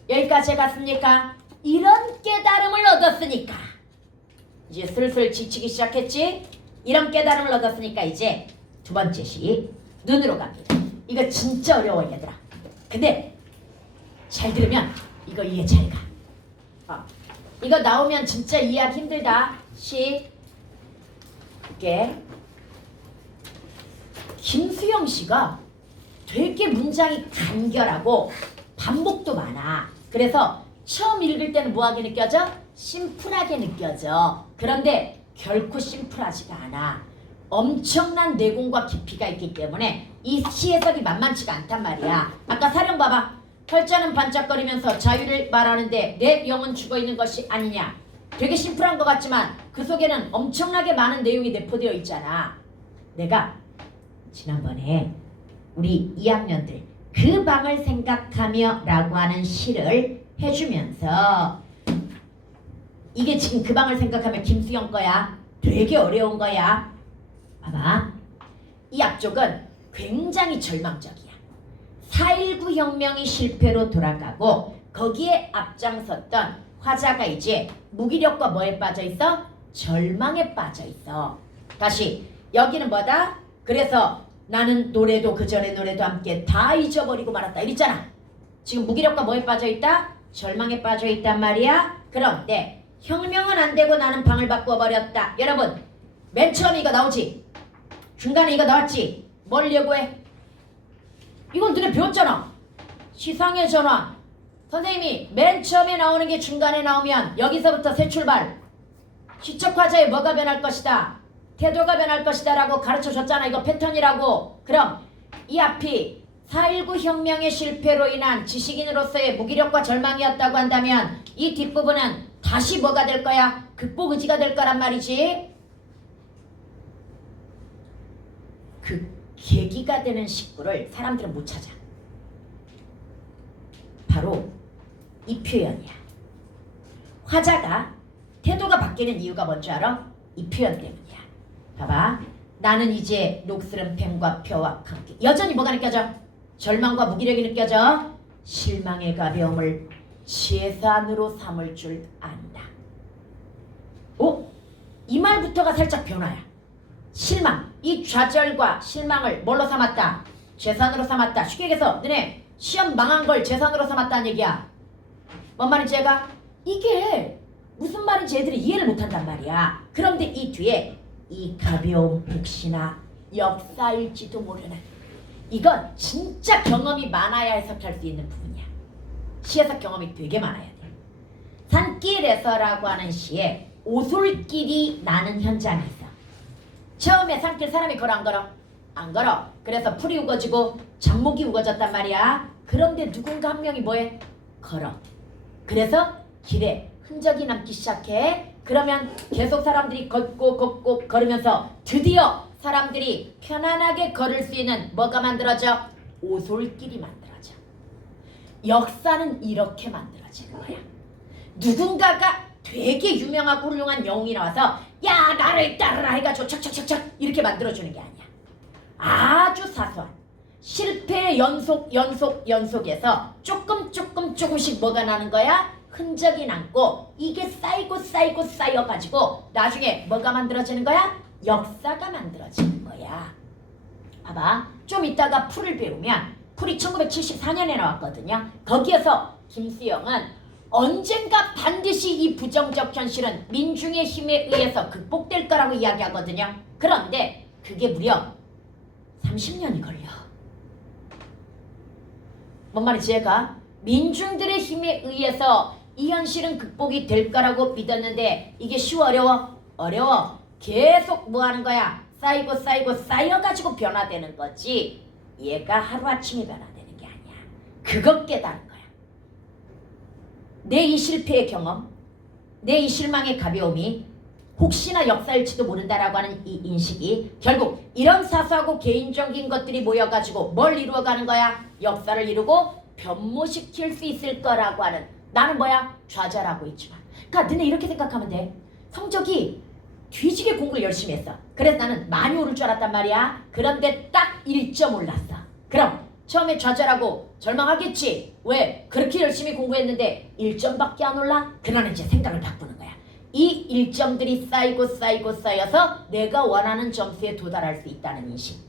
여기까지 갔습니까? 이런 깨달음을 얻었으니까 이제 슬슬 지치기 시작했지? 이런 깨달음을 얻었으니까 이제 두 번째 시 눈으로 갑니다. 이거 진짜 어려워 얘들아. 근데 잘 들으면 이거 이해 잘 가. 이거 나오면 진짜 이해하기 힘들다. 이게 김수영 씨가 되게 문장이 간결하고 반복도 많아. 그래서 처음 읽을 때는 뭐하게 느껴져? 심플하게 느껴져. 그런데 결코 심플하지가 않아. 엄청난 내공과 깊이가 있기 때문에 이 시 해석이 만만치가 않단 말이야. 아까 사령 봐봐. 혈자는 반짝거리면서 자유를 말하는데 내 영은 죽어있는 것이 아니냐. 되게 심플한 것 같지만 그 속에는 엄청나게 많은 내용이 내포되어 있잖아. 내가 지난번에 우리 2학년들 그 방을 생각하며 라고 하는 시를 해주면서 이게 지금 그 방을 생각하며 김수영 거야. 되게 어려운 거야. 봐봐. 이 앞쪽은 굉장히 절망적이야. 4.19 혁명이 실패로 돌아가고 거기에 앞장섰던 화자가 이제 무기력과 뭐에 빠져있어? 절망에 빠져있어. 다시 여기는 뭐다? 그래서 나는 노래도 그전의 노래도 함께 다 잊어버리고 말았다 이랬잖아. 지금 무기력과 뭐에 빠져있다? 절망에 빠져있단 말이야. 그런데 혁명은 안되고 나는 방을 바꿔버렸다. 여러분 맨 처음에 이거 나오지? 중간에 이거 나왔지? 뭘 예고해? 이건 너네 배웠잖아. 시상의 전환. 선생님이 맨 처음에 나오는 게 중간에 나오면 여기서부터 새 출발. 시적 화자에 뭐가 변할 것이다, 태도가 변할 것이다 라고 가르쳐 줬잖아. 이거 패턴이라고. 그럼 이 앞이 4.19 혁명의 실패로 인한 지식인으로서의 무기력과 절망이었다고 한다면 이 뒷부분은 다시 뭐가 될 거야? 극복 의지가 될 거란 말이지. 그 계기가 되는 식구를 사람들은 못 찾아. 바로 이 표현이야. 화자가 태도가 바뀌는 이유가 뭔지 알아? 이 표현 때문이야. 봐봐. 나는 이제 녹슬은 펜과 표와 함께 여전히 뭐가 느껴져? 절망과 무기력이 느껴져. 실망의 가벼움을 재산으로 삼을 줄 안다. 오? 이 말부터가 살짝 변화야. 실망, 이 좌절과 실망을 뭘로 삼았다? 재산으로 삼았다. 쉽게 얘기해서 너네 시험 망한 걸 재산으로 삼았다는 얘기야. 뭔 말인지 얘가? 이게 무슨 말인지 애들이 이해를 못한단 말이야. 그런데 이 뒤에 이 가벼움 혹시나 역사일지도 모르는, 이건 진짜 경험이 많아야 해석할 수 있는 부분이야. 시에서 경험이 되게 많아야 돼. 산길에서라고 하는 시에 오솔길이 나는 현장이 있어. 처음에 산길 사람이 걸어 안 걸어? 안 걸어. 그래서 풀이 우거지고 잡목이 우거졌단 말이야. 그런데 누군가 한 명이 뭐해? 걸어. 그래서 길에 흔적이 남기 시작해. 그러면 계속 사람들이 걷고 걸으면서 드디어 사람들이 편안하게 걸을 수 있는 뭐가 만들어져? 오솔길이 만들어져. 역사는 이렇게 만들어지는 거야. 누군가가 되게 유명하고 훌륭한 영웅이 나와서 야 나를 따르라 해가지고 척척척척 이렇게 만들어주는 게 아니야. 아주 사소한 실패의 연속에서 조금씩 뭐가 나는 거야? 흔적이 남고 이게 쌓여가지고 나중에 뭐가 만들어지는 거야? 역사가 만들어지는 거야. 봐봐. 좀 이따가 풀을 배우면 풀이 1974년에 나왔거든요. 거기에서 김수영은 언젠가 반드시 이 부정적 현실은 민중의 힘에 의해서 극복될 거라고 이야기하거든요. 그런데 그게 무려 30년이 걸려. 뭔 말인지 얘가? 민중들의 힘에 의해서 이 현실은 극복이 될 거라고 믿었는데 이게 쉬워 어려워? 어려워. 계속 뭐 하는 거야? 쌓여가지고 변화되는 거지. 얘가 하루아침에 변화되는 게 아니야. 그것 깨달은 거야. 내 이 실패의 경험, 내 이 실망의 가벼움이 혹시나 역사일지도 모른다라고 하는 이 인식이 결국 이런 사소하고 개인적인 것들이 모여가지고 뭘 이루어가는 거야? 역사를 이루고 변모시킬 수 있을 거라고 하는, 나는 뭐야? 좌절하고 있지만. 그러니까 너네 이렇게 생각하면 돼. 성적이 뒤지게 공부를 열심히 했어. 그래서 나는 많이 오를 줄 알았단 말이야. 그런데 딱 1점 올랐어. 그럼 처음에 좌절하고 절망하겠지. 왜? 그렇게 열심히 공부했는데 1점밖에 안 올라? 그러나 이제 생각을 바꾸는 거야. 이 1점들이 쌓여서 내가 원하는 점수에 도달할 수 있다는 인식.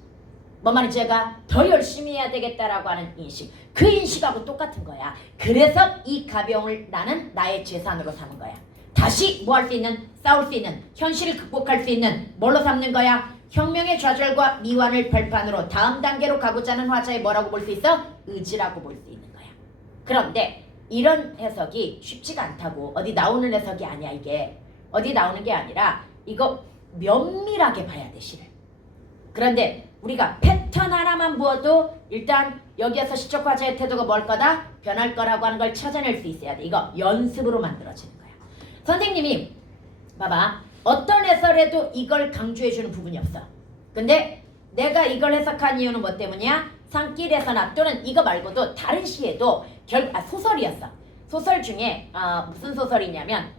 뭔 말인지 제가 더 열심히 해야 되겠다라고 하는 인식. 그 인식하고 똑같은 거야. 그래서 이 가벼움을 나는 나의 재산으로 삼은 거야. 다시 뭐 할 수 있는? 싸울 수 있는, 현실을 극복할 수 있는 뭘로 삼는 거야? 혁명의 좌절과 미완을 발판으로 다음 단계로 가고자 하는 화자의 뭐라고 볼 수 있어? 의지라고 볼 수 있는 거야. 그런데 이런 해석이 쉽지가 않다고. 어디 나오는 해석이 아니야. 이게 어디 나오는 게 아니라 이거 면밀하게 봐야 돼, 시를. 그런데 우리가 패턴 하나만 보아도 일단 여기에서 시적 화자의 태도가 뭘 거다? 변할 거라고 하는 걸 찾아낼 수 있어야 돼. 이거 연습으로 만들어지는 거야. 선생님이 봐봐. 어떤 해설에도 이걸 강조해주는 부분이 없어. 근데 내가 이걸 해석한 이유는 뭐 때문이야? 산길에서나 또는 이거 말고도 다른 시에도 소설이었어. 소설 중에 무슨 소설이냐면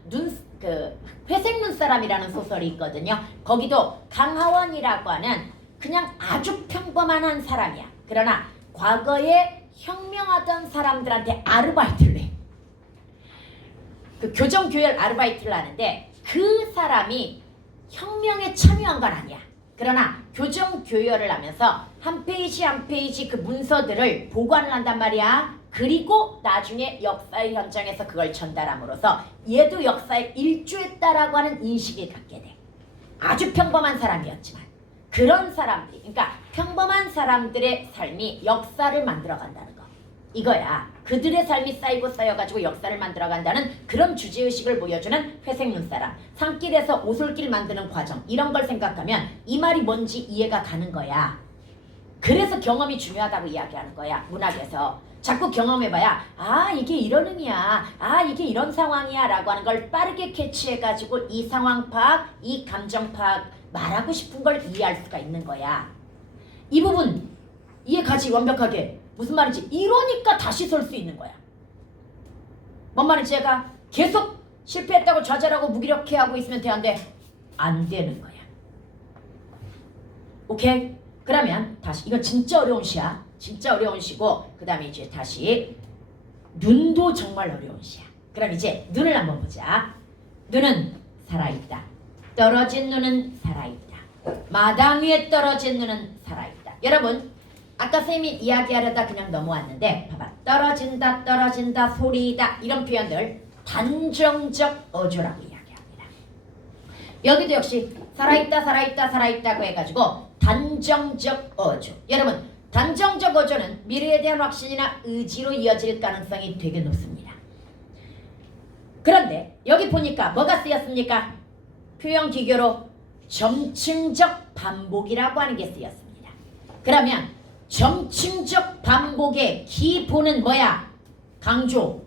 회색 눈사람이라는 소설이 있거든요. 거기도 강하원이라고 하는 그냥 아주 평범한 한 사람이야. 그러나 과거에 혁명하던 사람들한테 아르바이트를 해. 그 교정교열 아르바이트를 하는데 그 사람이 혁명에 참여한 건 아니야. 그러나 교정교열을 하면서 한 페이지 한 페이지 그 문서들을 보관을 한단 말이야. 그리고 나중에 역사의 현장에서 그걸 전달함으로써 얘도 역사에 일조했다라고 하는 인식을 갖게 돼. 아주 평범한 사람이었지만 그런 사람들이, 그러니까 평범한 사람들의 삶이 역사를 만들어간다는 거. 이거야. 그들의 삶이 쌓여가지고 역사를 만들어간다는 그런 주제의식을 보여주는 회색 눈사람. 산길에서 오솔길 만드는 과정. 이런 걸 생각하면 이 말이 뭔지 이해가 가는 거야. 그래서 경험이 중요하다고 이야기하는 거야. 문학에서. 자꾸 경험해봐야 아 이게 이런 의미야. 아 이게 이런 상황이야 라고 하는 걸 빠르게 캐치해가지고 이 상황 파악, 이 감정 파악, 말하고 싶은 걸 이해할 수가 있는 거야. 이 부분 이해가지 완벽하게. 무슨 말인지 이러니까 다시 설 수 있는 거야. 뭔 말인지 얘가 계속 실패했다고 좌절하고 무기력해하고 있으면 되는데 안 되는 거야. 오케이? 그러면 다시 이건 진짜 어려운 시야. 진짜 어려운 시고 그 다음에 이제 다시 눈도 정말 어려운 시야. 그럼 이제 눈을 한번 보자. 눈은 살아있다. 떨어진 눈은 살아있다. 마당 위에 떨어진 눈은 살아있다. 여러분 아까 선생님이 이야기하려다 그냥 넘어왔는데 봐봐. 떨어진다 떨어진다 소리다 이런 표현들 단정적 어조라고 이야기합니다. 여기도 역시 살아있다 살아있다 살아있다고 해가지고 단정적 어조. 여러분 단정적 어조는 미래에 대한 확신이나 의지로 이어질 가능성이 되게 높습니다. 그런데 여기 보니까 뭐가 쓰였습니까? 표현 기교로 점층적 반복이라고 하는 게 쓰였습니다. 그러면 점층적 반복의 기본은 뭐야? 강조.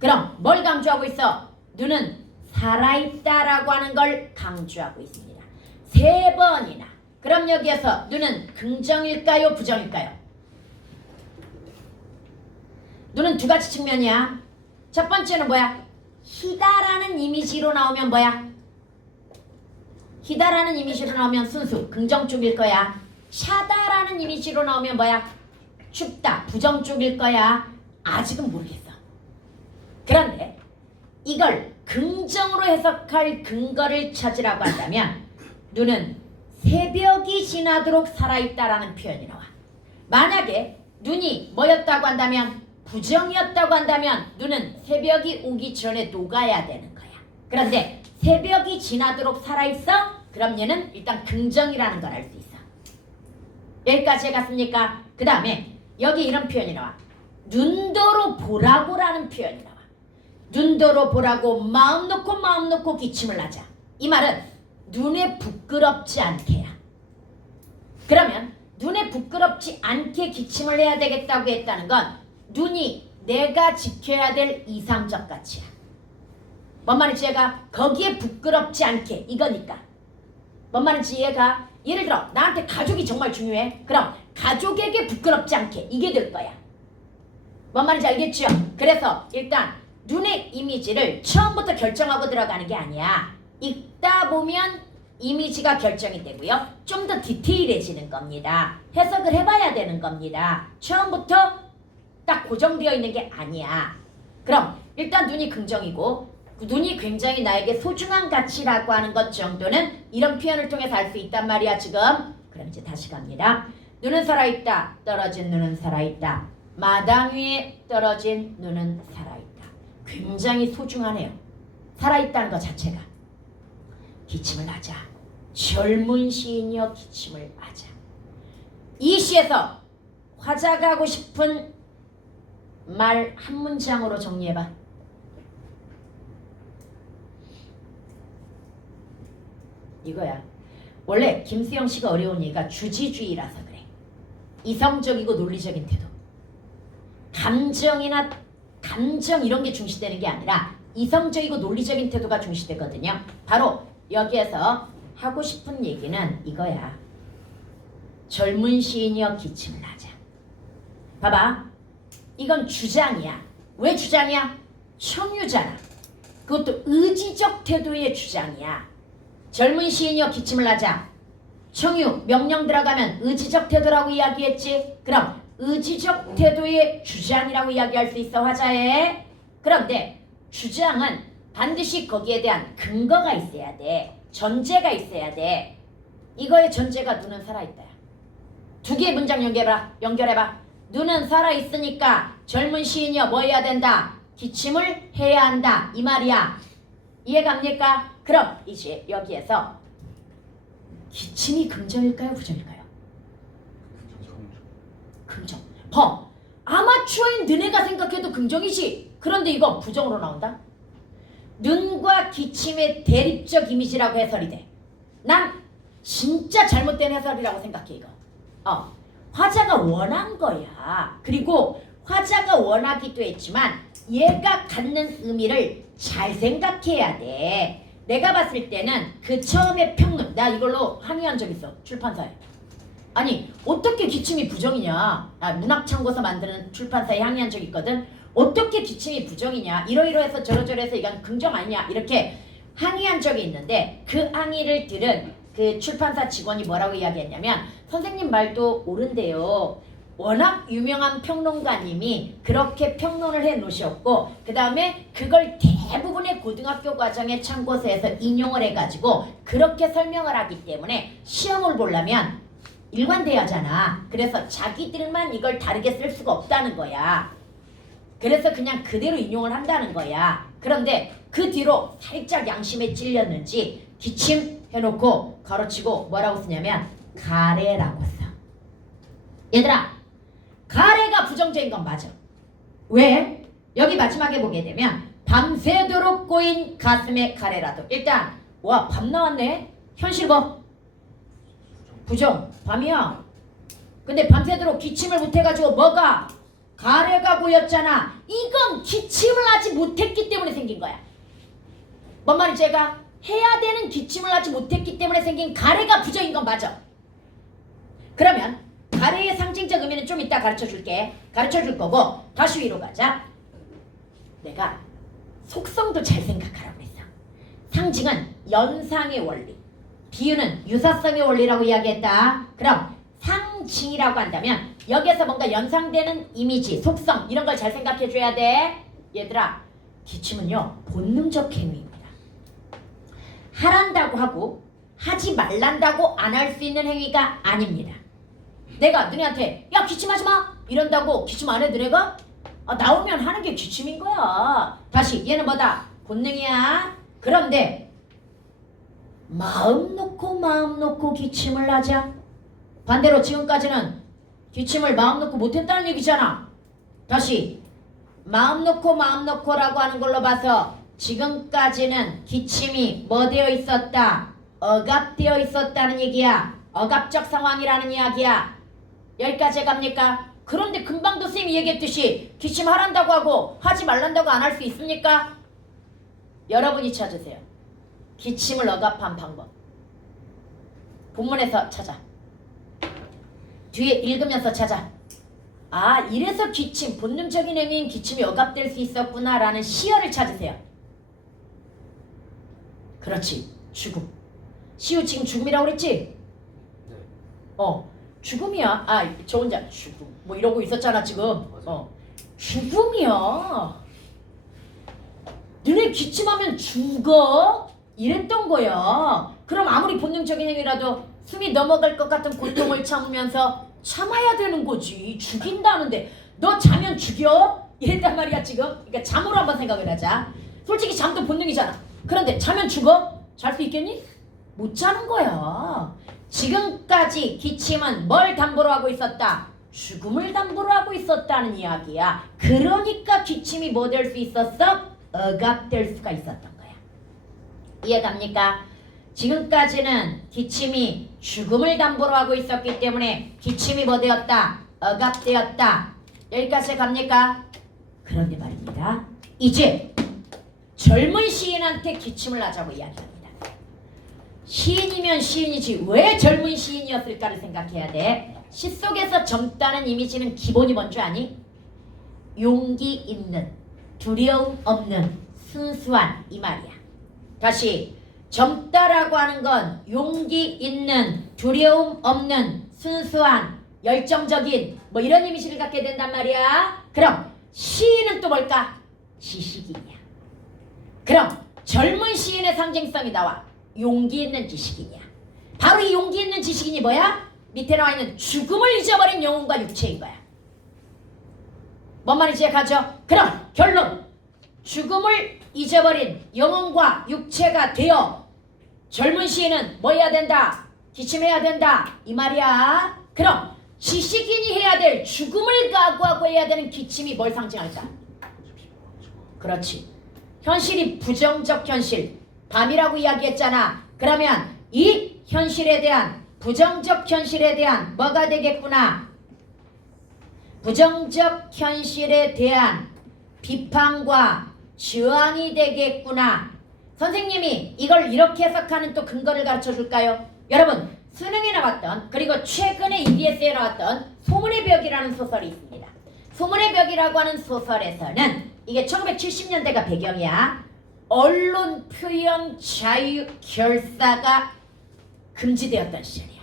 그럼 뭘 강조하고 있어? 눈은 살아있다라고 하는 걸 강조하고 있습니다. 3번이나. 그럼 여기에서 눈은 긍정일까요? 부정일까요? 눈은 두 가지 측면이야. 첫 번째는 뭐야? 희다라는 이미지로 나오면 뭐야? 희다라는 이미지로 나오면 순수 긍정 쪽일 거야. 샤다라는 이미지로 나오면 뭐야? 춥다 부정 쪽일 거야. 아직은 모르겠어. 그런데 이걸 긍정으로 해석할 근거를 찾으라고 한다면 눈은 새벽이 지나도록 살아있다라는 표현이 나와. 만약에 눈이 뭐였다고 한다면 부정이었다고 한다면 눈은 새벽이 오기 전에 녹아야 되는 거야. 그런데 새벽이 지나도록 살아있어? 그럼 얘는 일단 긍정이라는 걸 알 수 있어. 여기까지 해갔습니까? 그 다음에 여기 이런 표현이 나와. 눈도로 보라고라는 표현이 나와. 눈도로 보라고 마음 놓고 기침을 하자. 이 말은 눈에 부끄럽지 않게야. 그러면 눈에 부끄럽지 않게 기침을 해야 되겠다고 했다는 건 눈이 내가 지켜야 될 이상적 가치야. 뭔 말인지 얘가 거기에 부끄럽지 않게 이거니까. 뭔 말인지 얘가 예를 들어 나한테 가족이 정말 중요해. 그럼 가족에게 부끄럽지 않게 이게 될 거야. 뭔 말인지 알겠죠? 그래서 일단 눈의 이미지를 처음부터 결정하고 들어가는 게 아니야. 읽다 보면 이미지가 결정이 되고요. 좀 더 디테일해지는 겁니다. 해석을 해봐야 되는 겁니다. 처음부터 딱 고정되어 있는 게 아니야. 그럼 일단 눈이 긍정이고 눈이 굉장히 나에게 소중한 가치라고 하는 것 정도는 이런 표현을 통해서 알 수 있단 말이야 지금. 그럼 이제 다시 갑니다. 눈은 살아있다. 떨어진 눈은 살아있다. 마당 위에 떨어진 눈은 살아있다. 굉장히 소중하네요. 살아있다는 것 자체가. 기침을 하자. 젊은 시인이여 기침을 하자. 이 시에서 화자가 하고 싶은 말 한 문장으로 정리해봐. 이거야. 원래 김수영 씨가 어려운 얘기가 주지주의라서 그래. 이성적이고 논리적인 태도. 감정 이런 게 중시되는 게 아니라 이성적이고 논리적인 태도가 중시되거든요. 바로 여기에서 하고 싶은 얘기는 이거야. 젊은 시인이여 기침을 하자. 봐봐. 이건 주장이야. 왜 주장이야? 청유잖아. 그것도 의지적 태도의 주장이야. 젊은 시인이여 기침을 하자. 청유, 명령 들어가면 의지적 태도라고 이야기했지. 그럼 의지적 태도의 주장이라고 이야기할 수 있어 화자에. 그런데 주장은 반드시 거기에 대한 근거가 있어야 돼. 전제가 있어야 돼. 이거의 전제가 눈은 살아있다야. 두 개의 문장 연결해봐. 눈은 살아있으니까 젊은 시인이여 뭐 해야 된다? 기침을 해야 한다. 이 말이야. 이해갑니까? 그럼 이제 여기에서 기침이 긍정일까요? 부정일까요? 긍정. 아마추어인 너네가 생각해도 긍정이지. 그런데 이거 부정으로 나온다. 눈과 기침의 대립적 이미지라고 해설이 돼. 난 진짜 잘못된 해설이라고 생각해 이거. 화자가 원한 거야. 그리고 화자가 원하기도 했지만 얘가 갖는 의미를 잘 생각해야 돼. 내가 봤을 때는 그 처음에 평론, 나 이걸로 항의한 적 있어. 출판사에. 아니 어떻게 기침이 부정이냐. 문학창고서 만드는 출판사에 항의한 적 있거든. 어떻게 기침이 부정이냐. 이러이러해서 저러저러해서 이건 긍정 아니냐. 이렇게 항의한 적이 있는데 그 항의를 들은 그 출판사 직원이 뭐라고 이야기했냐면 선생님 말도 옳은데요. 워낙 유명한 평론가님이 그렇게 평론을 해 놓으셨고 그 다음에 그걸 대부분의 고등학교 과정의 참고서에서 인용을 해가지고 그렇게 설명을 하기 때문에 시험을 보려면 일관돼야잖아. 그래서 자기들만 이걸 다르게 쓸 수가 없다는 거야. 그래서 그냥 그대로 인용을 한다는 거야. 그런데 그 뒤로 살짝 양심에 찔렸는지 기침 해놓고 가로치고 뭐라고 쓰냐면 가래라고 써. 얘들아 가래가 부정적인 건 맞아. 왜? 여기 마지막에 보게 되면 밤새도록 꼬인 가슴에 가래라도. 일단 와 밤 나왔네. 현실 뭐? 부정. 밤이야. 근데 밤새도록 기침을 못해가지고 뭐가? 가래가 고였잖아. 이건 기침을 하지 못했기 때문에 생긴 거야. 뭔 말인지 제가 해야 되는 기침을 하지 못했기 때문에 생긴 가래가 부정인 건 맞아. 그러면 가래의 상징적 의미는 좀 이따 가르쳐 줄게. 가르쳐 줄 거고 다시 위로 가자. 내가 속성도 잘 생각하라고 했어. 상징은 연상의 원리, 비유는 유사성의 원리라고 이야기했다. 그럼 상징이라고 한다면 여기에서 뭔가 연상되는 이미지, 속성 이런 걸 잘 생각해 줘야 돼. 얘들아 기침은요 본능적 행위입니다. 하란다고 하고 하지 말란다고 안 할 수 있는 행위가 아닙니다. 내가 너네한테 야 기침하지 마 이런다고 기침 안 해 너네가? 나오면 하는 게 기침인 거야. 다시 얘는 뭐다? 본능이야. 그런데 마음 놓고 기침을 하자. 반대로 지금까지는 기침을 마음 놓고 못했다는 얘기잖아. 다시 마음 놓고라고 하는 걸로 봐서 지금까지는 기침이 뭐 되어 있었다? 억압되어 있었다는 얘기야. 억압적 상황이라는 이야기야. 여기까지 갑니까? 그런데 금방도 쌤이 얘기했듯이 기침하란다고 하고 하지 말란다고 안 할 수 있습니까? 여러분이 찾으세요. 기침을 억압한 방법. 본문에서 찾아. 뒤에 읽으면서 찾아. 이래서 기침, 본능적인 의미인 기침이 억압될 수 있었구나 라는 시열을 찾으세요. 그렇지. 죽음. 시우 지금 죽음이라고 그랬지? 네. 죽음이야. 저 혼자 죽음. 뭐 이러고 있었잖아 지금. 죽음이야. 너네 기침하면 죽어? 이랬던 거야. 그럼 아무리 본능적인 행위라도 숨이 넘어갈 것 같은 고통을 참으면서 참아야 되는 거지. 죽인다는데 너 자면 죽여? 이랬단 말이야 지금. 그러니까 잠으로 한번 생각을 하자. 솔직히 잠도 본능이잖아. 그런데 자면 죽어? 잘 수 있겠니? 못 자는 거야. 지금까지 기침은 뭘 담보로 하고 있었다? 죽음을 담보로 하고 있었다는 이야기야. 그러니까 기침이 뭐 될 수 있었어? 억압될 수가 있었던 거야. 이해갑니까? 지금까지는 기침이 죽음을 담보로 하고 있었기 때문에 기침이 뭐 되었다? 억압되었다. 여기까지 갑니까? 그런데 말입니다. 이제 젊은 시인한테 기침을 하자고 이야기합니다. 시인이면 시인이지 왜 젊은 시인이었을까를 생각해야 돼. 시 속에서 젊다는 이미지는 기본이 뭔지 아니? 용기 있는, 두려움 없는, 순수한 이 말이야. 다시 젊다라고 하는 건 용기 있는, 두려움 없는, 순수한, 열정적인 뭐 이런 이미지를 갖게 된단 말이야. 그럼 시인은 또 뭘까? 지식인이야. 그럼 젊은 시인의 상징성이 나와. 용기 있는 지식인이야. 바로 이 용기 있는 지식인이 뭐야? 밑에 나와 있는 죽음을 잊어버린 영혼과 육체인 거야. 뭔 말인지 가죠? 그럼 결론. 죽음을 잊어버린 영혼과 육체가 되어 젊은 시인은 뭐 해야 된다? 기침해야 된다. 이 말이야. 그럼 지식인이 해야 될 죽음을 각오하고 해야 되는 기침이 뭘 상징할까? 그렇지. 현실이 부정적 현실. 밤이라고 이야기했잖아. 그러면 이 현실에 대한 부정적 현실에 대한 뭐가 되겠구나? 부정적 현실에 대한 비판과 저항이 되겠구나. 선생님이 이걸 이렇게 해석하는 또 근거를 가르쳐 줄까요? 여러분, 수능에 나왔던, 그리고 최근에 EBS에 나왔던 소문의 벽이라는 소설이 있습니다. 소문의 벽이라고 하는 소설에서는 이게 1970년대가 배경이야. 언론 표현 자유 결사가 금지되었던 시절이야.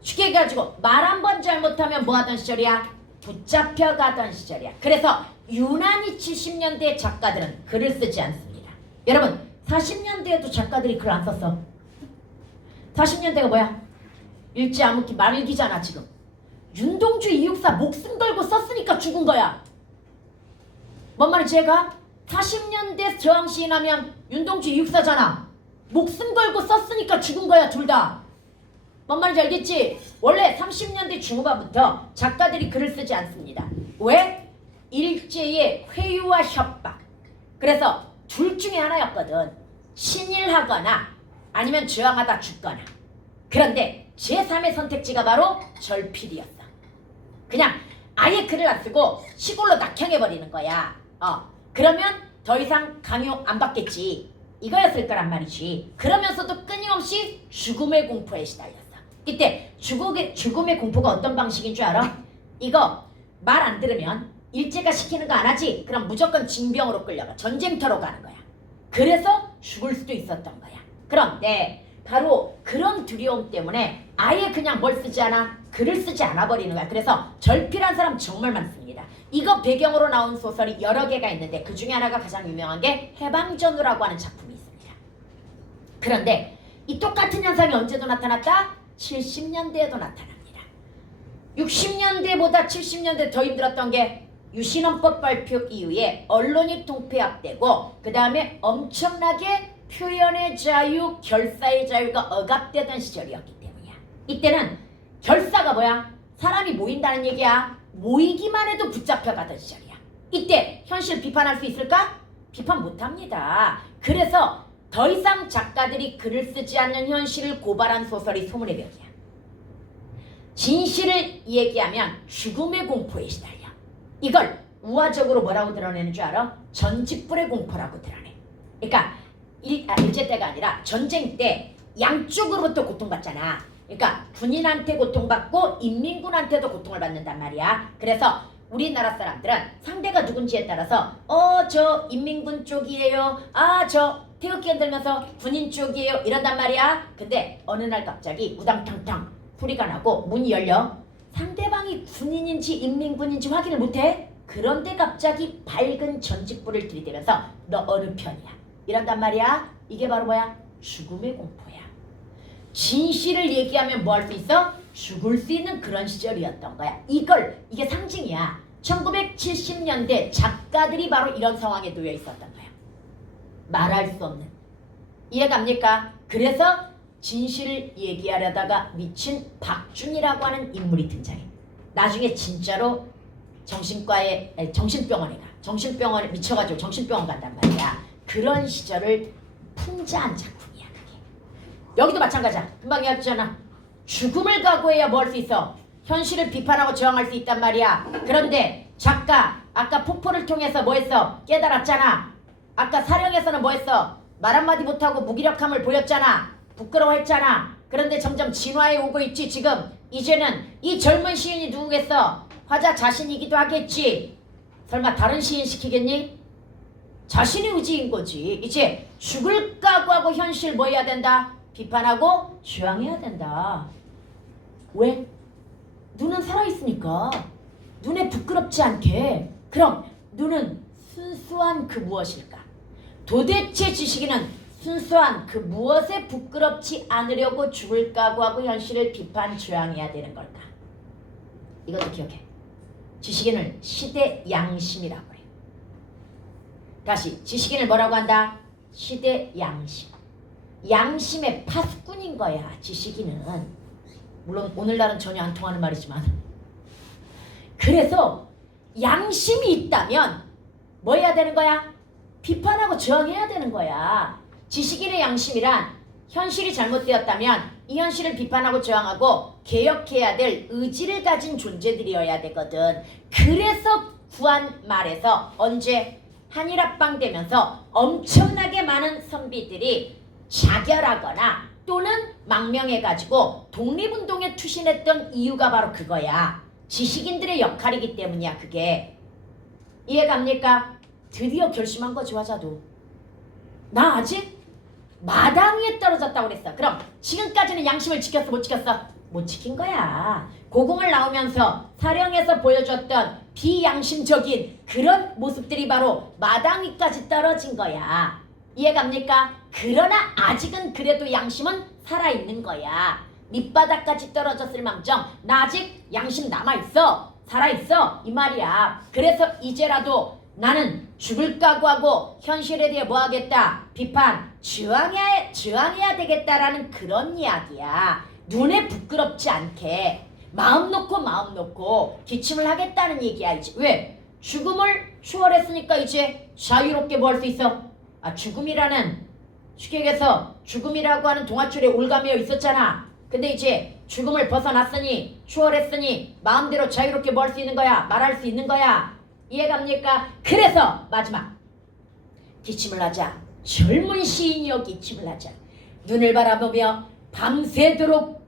쉽게 얘기해가지고 말 한 번 잘못하면 뭐 하던 시절이야? 붙잡혀가던 시절이야. 그래서 유난히 70년대 작가들은 글을 쓰지 않습니다. 여러분, 40년대에도 작가들이 글 안 썼어. 40년대가 뭐야? 일제 암흑기 말기잖아 지금. 윤동주 이육사 목숨 걸고 썼으니까 죽은 거야. 뭔 말인지 얘가? 40년대 저항 시인하면 윤동주 이육사잖아. 목숨 걸고 썼으니까 죽은 거야 둘 다. 뭔 말인지 알겠지? 원래 30년대 중후반부터 작가들이 글을 쓰지 않습니다. 왜? 일제의 회유와 협박. 그래서 둘 중에 하나였거든. 친일하거나 아니면 저항하다 죽거나. 그런데 제3의 선택지가 바로 절필이었어. 그냥 아예 글을 안 쓰고 시골로 낙향해버리는 거야. 그러면 더 이상 강요 안 받겠지. 이거였을 거란 말이지. 그러면서도 끊임없이 죽음의 공포에 시달렸어. 이때 죽음의 공포가 어떤 방식인 줄 알아? 이거 말 안 들으면 일제가 시키는 거 안 하지? 그럼 무조건 징병으로 끌려가. 전쟁터로 가는 거야. 그래서 죽을 수도 있었던 거야. 그런데 바로 그런 두려움 때문에 아예 그냥 뭘 쓰지 않아? 글을 쓰지 않아 버리는 거야. 그래서 절필한 사람 정말 많습니다. 이거 배경으로 나온 소설이 여러 개가 있는데 그 중에 하나가 가장 유명한 게 해방전우라고 하는 작품이 있습니다. 그런데 이 똑같은 현상이 언제도 나타났다? 70년대에도 나타납니다. 60년대보다 70년대 더 힘들었던 게 유신헌법 발표 이후에 언론이 통폐합되고 그 다음에 엄청나게 표현의 자유, 결사의 자유가 억압되던 시절이었기 때문이야. 이때는 결사가 뭐야? 사람이 모인다는 얘기야. 모이기만 해도 붙잡혀가던 시절이야. 이때 현실 비판할 수 있을까? 비판 못합니다. 그래서 더 이상 작가들이 글을 쓰지 않는 현실을 고발한 소설이 소문의 벽이야. 진실을 얘기하면 죽음의 공포에 시달려. 이걸 우화적으로 뭐라고 드러내는 줄 알아? 전직불의 공포라고 드러내. 그러니까 일제 때가 아니라 전쟁 때 양쪽으로부터 고통받잖아. 그러니까 군인한테 고통받고 인민군한테도 고통을 받는단 말이야. 그래서 우리나라 사람들은 상대가 누군지에 따라서 저 인민군 쪽이에요. 저 태극기 흔들면서 군인 쪽이에요. 이런단 말이야. 근데 어느 날 갑자기 우당탕탕 소리가 나고 문이 열려. 상대방이 군인인지 인민군인지 확인을 못해. 그런데 갑자기 밝은 전직불을 들이대면서 너 어느 편이야. 이런단 말이야. 이게 바로 뭐야? 죽음의 공포야. 진실을 얘기하면 뭐 할 수 있어? 죽을 수 있는 그런 시절이었던 거야. 이게 상징이야. 1970년대 작가들이 바로 이런 상황에 놓여 있었던 거야. 말할 수 없는. 이해갑니까? 그래서 진실을 얘기하려다가 미친 박준이라고 하는 인물이 등장해. 나중에 진짜로 정신병원에 가. 정신병원에 미쳐가지고 정신병원 간단 말이야. 그런 시절을 풍자한 작품이야 그게. 여기도 마찬가지야. 금방 이야기했잖아. 죽음을 각오해야 뭐 할 수 있어? 현실을 비판하고 저항할 수 있단 말이야. 그런데 작가 아까 폭포를 통해서 뭐 했어? 깨달았잖아. 아까 사령에서는 뭐 했어? 말 한마디 못하고 무기력함을 보였잖아. 부끄러워했잖아. 그런데 점점 진화해 오고 있지 지금. 이제는 이 젊은 시인이 누구겠어? 화자 자신이기도 하겠지. 설마 다른 시인 시키겠니? 자신이 의지인 거지. 이제 죽을 각오하고 현실 뭐 해야 된다? 비판하고 저항해야 된다. 왜? 눈은 살아있으니까. 눈에 부끄럽지 않게. 그럼 눈은 순수한 그 무엇일까? 도대체 지식인은 순수한 그 무엇에 부끄럽지 않으려고 죽을 각오하고 현실을 비판 저항해야 되는 걸까? 이것도 기억해. 지식인을 시대 양심이라고 해. 다시 지식인을 뭐라고 한다? 시대 양심. 양심의 파수꾼인 거야 지식인은. 물론 오늘날은 전혀 안 통하는 말이지만. 그래서 양심이 있다면 뭐 해야 되는 거야? 비판하고 저항해야 되는 거야. 지식인의 양심이란 현실이 잘못되었다면 이 현실을 비판하고 저항하고 개혁해야 될 의지를 가진 존재들이어야 되거든. 그래서 구한 말에서 언제 한일합방 되면서 엄청나게 많은 선비들이 자결하거나 또는 망명해가지고 독립운동에 투신했던 이유가 바로 그거야. 지식인들의 역할이기 때문이야. 그게 이해갑니까? 드디어 결심한 거지. 화자도 나 아직 마당 위에 떨어졌다고 그랬어. 그럼 지금까지는 양심을 지켰어 못 지켰어? 못 지킨 거야. 고궁을 나오면서 사령에서 보여줬던 비양심적인 그런 모습들이 바로 마당 위까지 떨어진 거야. 이해갑니까? 그러나 아직은 그래도 양심은 살아있는 거야. 밑바닥까지 떨어졌을 망정 나 아직 양심 남아있어. 살아있어. 이 말이야. 그래서 이제라도 나는 죽을 각오하고 현실에 대해 뭐 하겠다? 비판, 저항해야 되겠다라는 그런 이야기야. 눈에 부끄럽지 않게 마음 놓고 기침을 하겠다는 얘기야. 이제 왜? 죽음을 추월했으니까 이제 자유롭게 뭐 할 수 있어? 죽음이라는 주객에서 죽음이라고 하는 동아줄에 올가매어 있었잖아. 근데 이제 죽음을 벗어났으니 추월했으니 마음대로 자유롭게 뭐 할 수 있는 거야? 말할 수 있는 거야. 이해갑니까? 그래서 마지막 기침을 하자. 젊은 시인이여 기침을 하자. 눈을 바라보며 밤새도록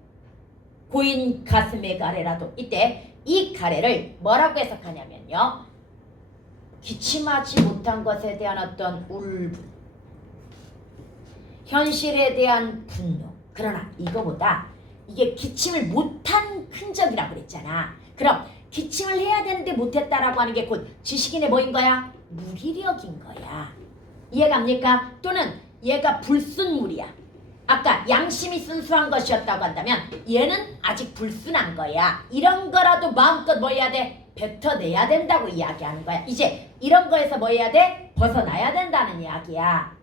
고인 가슴의 가래라도. 이때 이 가래를 뭐라고 해석하냐면요, 기침하지 못한 것에 대한 어떤 울분, 현실에 대한 분노. 그러나 이거보다 이게 기침을 못한 흔적이라고 그랬잖아. 그럼 기침을 해야 되는데 못했다라고 하는 게 곧 지식인의 뭐인 거야? 무기력인 거야. 이해갑니까? 또는 얘가 불순물이야. 아까 양심이 순수한 것이었다고 한다면 얘는 아직 불순한 거야. 이런 거라도 마음껏 뭐 해야 돼? 뱉어내야 된다고 이야기하는 거야. 이제 이런 거에서 뭐 해야 돼? 벗어나야 된다는 이야기야.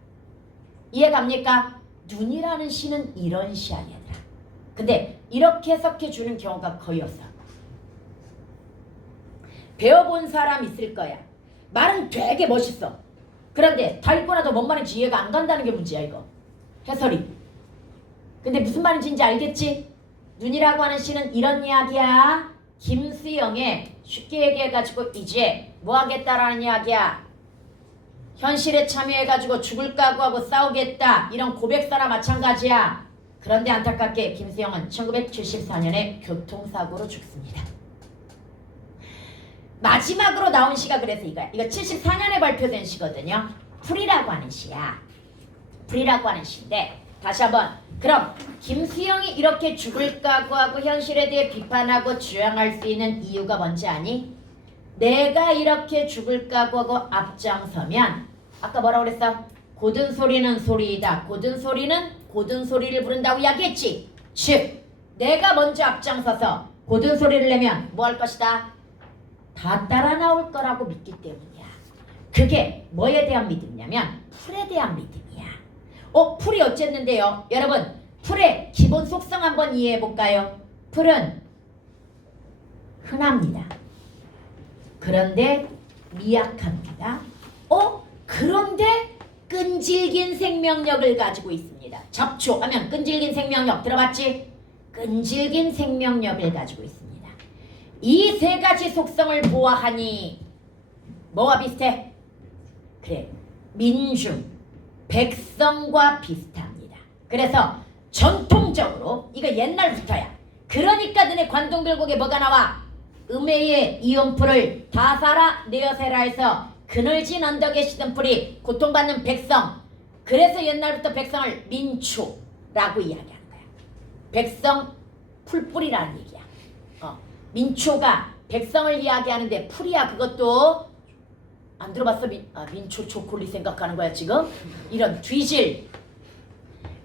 이해갑니까? 눈이라는 시는 이런 시 아니야. 근데 이렇게 해석해 주는 경우가 거의 없어. 배워본 사람 있을 거야. 말은 되게 멋있어. 그런데 다 읽고 나도 뭔 말인지 이해가 안 간다는 게 문제야. 이거 해설이. 근데 무슨 말인지 이제 알겠지? 눈이라고 하는 시는 이런 이야기야. 김수영의 쉽게 얘기해가지고 이제 뭐 하겠다라는 이야기야. 현실에 참여해가지고 죽을 각오하고 싸우겠다. 이런 고백사나 마찬가지야. 그런데 안타깝게 김수영은 1974년에 교통사고로 죽습니다. 마지막으로 나온 시가 그래서 이거야. 이거 74년에 발표된 시거든요. 풀이라고 하는 시야. 풀이라고 하는 시인데 다시 한번, 그럼 김수영이 이렇게 죽을 각오하고 현실에 대해 비판하고 주장할 수 있는 이유가 뭔지 아니? 내가 이렇게 죽을 각오하고 앞장서면 아까 뭐라고 그랬어? 고든 소리는 소리이다. 고든 소리는 고든 소리를 부른다고 이야기했지. 즉 내가 먼저 앞장서서 고든 소리를 내면 뭐 할 것이다? 다 따라 나올 거라고 믿기 때문이야. 그게 뭐에 대한 믿음이냐면 풀에 대한 믿음이야. 풀이 어쨌는데요? 여러분, 풀의 기본 속성 한번 이해해 볼까요? 풀은 흔합니다. 그런데 미약합니다. 그런데 끈질긴 생명력을 가지고 있습니다. 잡초하면 끈질긴 생명력 들어봤지? 끈질긴 생명력을 가지고 있습니다. 이 세 가지 속성을 보아하니 뭐와 비슷해? 그래, 민중, 백성과 비슷합니다. 그래서 전통적으로 이거 옛날부터야. 그러니까 너네 관동별곡에 뭐가 나와? 음해의 이음풀을 다 살아 내어세라 해서 그늘진 언덕에 시든 풀이 고통받는 백성. 그래서 옛날부터 백성을 민초라고 이야기하는 거야. 백성 풀뿌리라는 얘기야. 민초가 백성을 이야기하는데 풀이야. 그것도 안 들어봤어? 민초 초콜릿 생각하는 거야 지금? 이런 뒤질.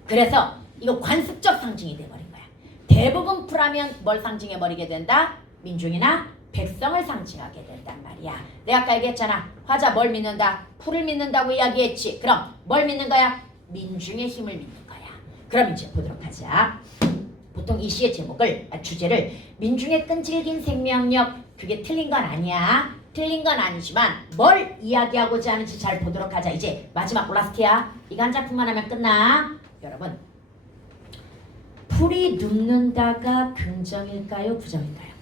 그래서 이거 관습적 상징이 돼버린 거야. 대부분 풀하면 뭘 상징해버리게 된다? 민중이나 백성을 상징하게 된단 말이야. 내가 아까 얘기했잖아. 화자 뭘 믿는다? 풀을 믿는다고 이야기했지. 그럼 뭘 믿는 거야? 민중의 힘을 믿는 거야. 그럼 이제 보도록 하자. 보통 이 시의 제목을, 주제를 민중의 끈질긴 생명력, 그게 틀린 건 아니야. 틀린 건 아니지만 뭘 이야기하고자 하는지 잘 보도록 하자. 이제 마지막 라스트야. 이거 한 작품만 하면 끝나. 여러분, 풀이 눕는다가 긍정일까요? 부정일까요?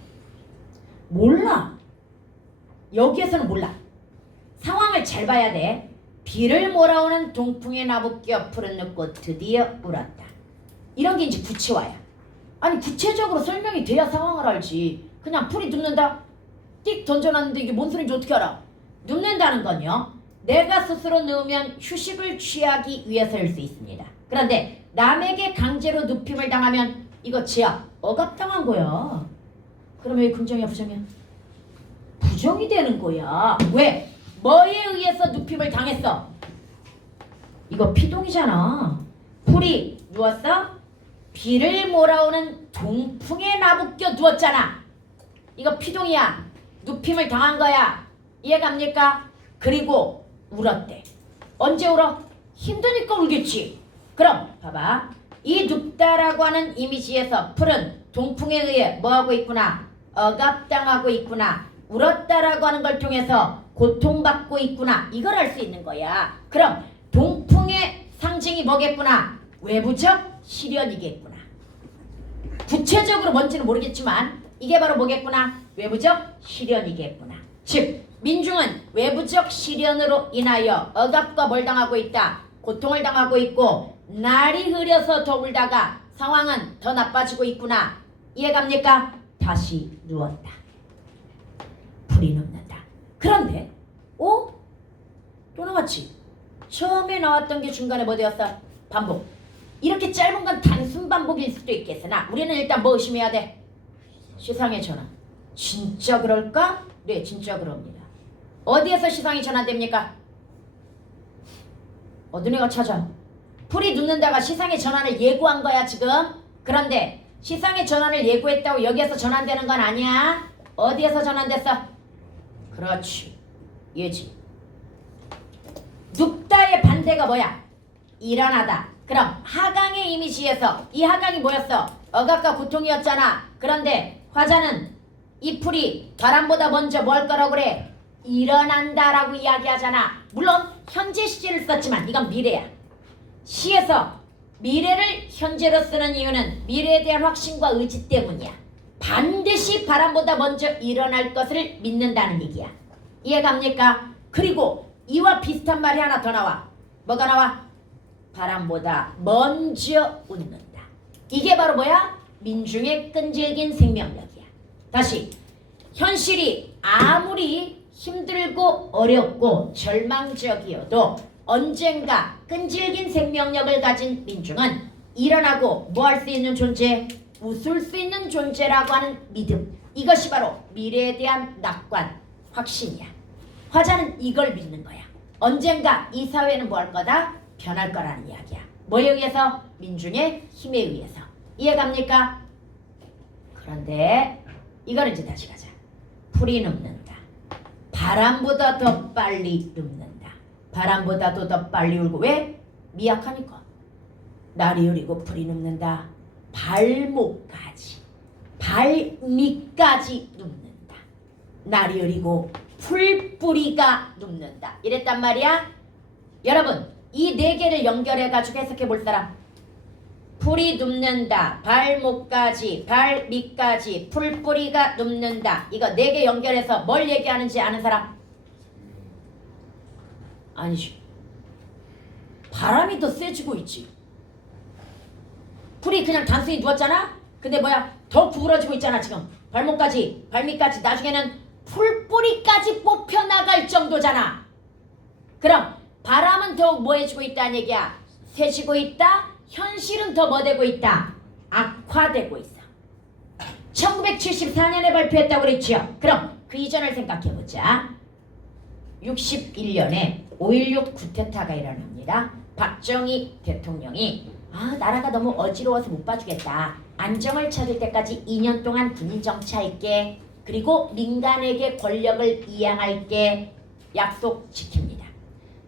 몰라. 여기에서는 몰라. 상황을 잘 봐야 돼. 비를 몰아오는 동풍에 나부껴 풀은 눕고 드디어 울었다. 이런 게 이제 구체화야. 아니 구체적으로 설명이 돼야 상황을 알지. 그냥 풀이 눕는다. 띡 던져놨는데 이게 뭔 소리인지 어떻게 알아? 눕는다는 건요. 내가 스스로 누우면 휴식을 취하기 위해서일 수 있습니다. 그런데 남에게 강제로 눕힘을 당하면 이거 제압, 억압당한 거야. 그러면 왜 긍정이야 부정이야? 부정이 되는 거야. 왜? 뭐에 의해서 눕힘을 당했어? 이거 피동이잖아. 풀이 누웠어? 비를 몰아오는 동풍에 나부껴 누웠잖아. 이거 피동이야. 눕힘을 당한 거야. 이해갑니까? 그리고 울었대. 언제 울어? 힘드니까 울겠지. 그럼 봐봐. 이 눕다라고 하는 이미지에서 풀은 동풍에 의해 뭐하고 있구나? 억압당하고 있구나. 울었다라고 하는 걸 통해서 고통받고 있구나. 이걸 알 수 있는 거야. 그럼 동풍의 상징이 뭐겠구나? 외부적 시련이겠구나. 구체적으로 뭔지는 모르겠지만 이게 바로 뭐겠구나? 외부적 시련이겠구나. 즉 민중은 외부적 시련으로 인하여 억압과 뭘 당하고 있다? 고통을 당하고 있고 날이 흐려서 더 울다가 상황은 더 나빠지고 있구나. 이해갑니까? 다시 누웠다. 불이 눕는다. 그런데 또 나왔지. 처음에 나왔던 게 중간에 뭐 되었어? 반복. 이렇게 짧은 건 단순 반복일 수도 있겠으나 우리는 일단 뭐 의심해야 돼? 시상의 전환. 진짜 그럴까? 네, 진짜 그럽니다. 어디에서 시상이 전환됩니까? 너네가 찾아. 풀이 눕는다가 시상의 전환을 예고한 거야 지금. 그런데 시상의 전환을 예고했다고 여기에서 전환되는 건 아니야. 어디에서 전환됐어? 그렇지. 예지. 눕다의 반대가 뭐야? 일어나다. 그럼 하강의 이미지에서 이 하강이 뭐였어? 억압과 고통이었잖아. 그런데 화자는 이 풀이 바람보다 먼저 뭐 할 거라고 그래? 일어난다라고 이야기하잖아. 물론 현재 시제를 썼지만 이건 미래야. 시에서 미래를 현재로 쓰는 이유는 미래에 대한 확신과 의지 때문이야. 반드시 바람보다 먼저 일어날 것을 믿는다는 얘기야. 이해갑니까? 그리고 이와 비슷한 말이 하나 더 나와. 뭐가 나와? 바람보다 먼저 웃는다. 이게 바로 뭐야? 민중의 끈질긴 생명력이야. 다시 현실이 아무리 힘들고 어렵고 절망적이어도 언젠가 끈질긴 생명력을 가진 민중은 일어나고 뭐 할 수 있는 존재? 웃을 수 있는 존재라고 하는 믿음. 이것이 바로 미래에 대한 낙관, 확신이야. 화자는 이걸 믿는 거야. 언젠가 이 사회는 뭐 할 거다? 변할 거라는 이야기야. 뭐에 의해서? 민중의 힘에 의해서. 이해갑니까? 그런데 이거는 이제 다시 가자. 풀이 눕는다. 바람보다 더 빨리 눕는다. 바람보다도 더 빨리 울고. 왜? 미약하니까. 날이 흐리고 풀이 눕는다. 발목까지, 발밑까지 눕는다. 날이 흐리고 풀뿌리가 눕는다. 이랬단 말이야. 여러분 이 네 개를 연결해가지고 해석해 볼 사람. 풀이 눕는다. 발목까지, 발밑까지, 풀뿌리가 눕는다. 이거 네 개 연결해서 뭘 얘기하는지 아는 사람? 아니지. 바람이 더 세지고 있지. 풀이 그냥 단순히 누웠잖아? 근데 뭐야? 더 구부러지고 있잖아 지금. 발목까지, 발밑까지, 나중에는 풀뿌리까지 뽑혀나갈 정도잖아. 그럼 바람은 더욱 뭐 해지고 있다는 얘기야? 세지고 있다? 현실은 더 뭐 되고 있다? 악화되고 있어. 1974년에 발표했다고 그랬죠. 그럼 그 이전을 생각해보자. 61년에 5.16 쿠데타가 일어납니다. 박정희 대통령이 나라가 너무 어지러워서 못 봐주겠다. 안정을 찾을 때까지 2년 동안 군인 정치할게. 그리고 민간에게 권력을 이양할게. 약속 지킵니다.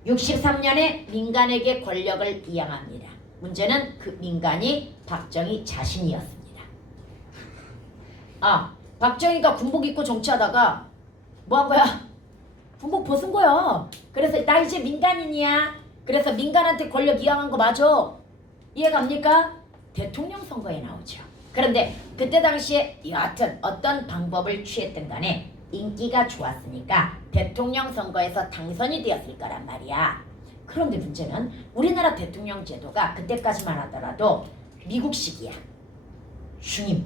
63년에 민간에게 권력을 이양합니다. 문제는 그 민간이 박정희 자신이었습니다. 박정희가 군복 입고 정치하다가 뭐 한 거야? 군복 벗은 거야. 그래서 나 이제 민간인이야. 그래서 민간한테 권력 이양한 거 맞아. 이해갑니까? 대통령 선거에 나오죠. 그런데 그때 당시에 여하튼 어떤 방법을 취했든 간에 인기가 좋았으니까 대통령 선거에서 당선이 되었을 거란 말이야. 그런데 문제는 우리나라 대통령 제도가 그때까지만 하더라도 미국식이야. 중임.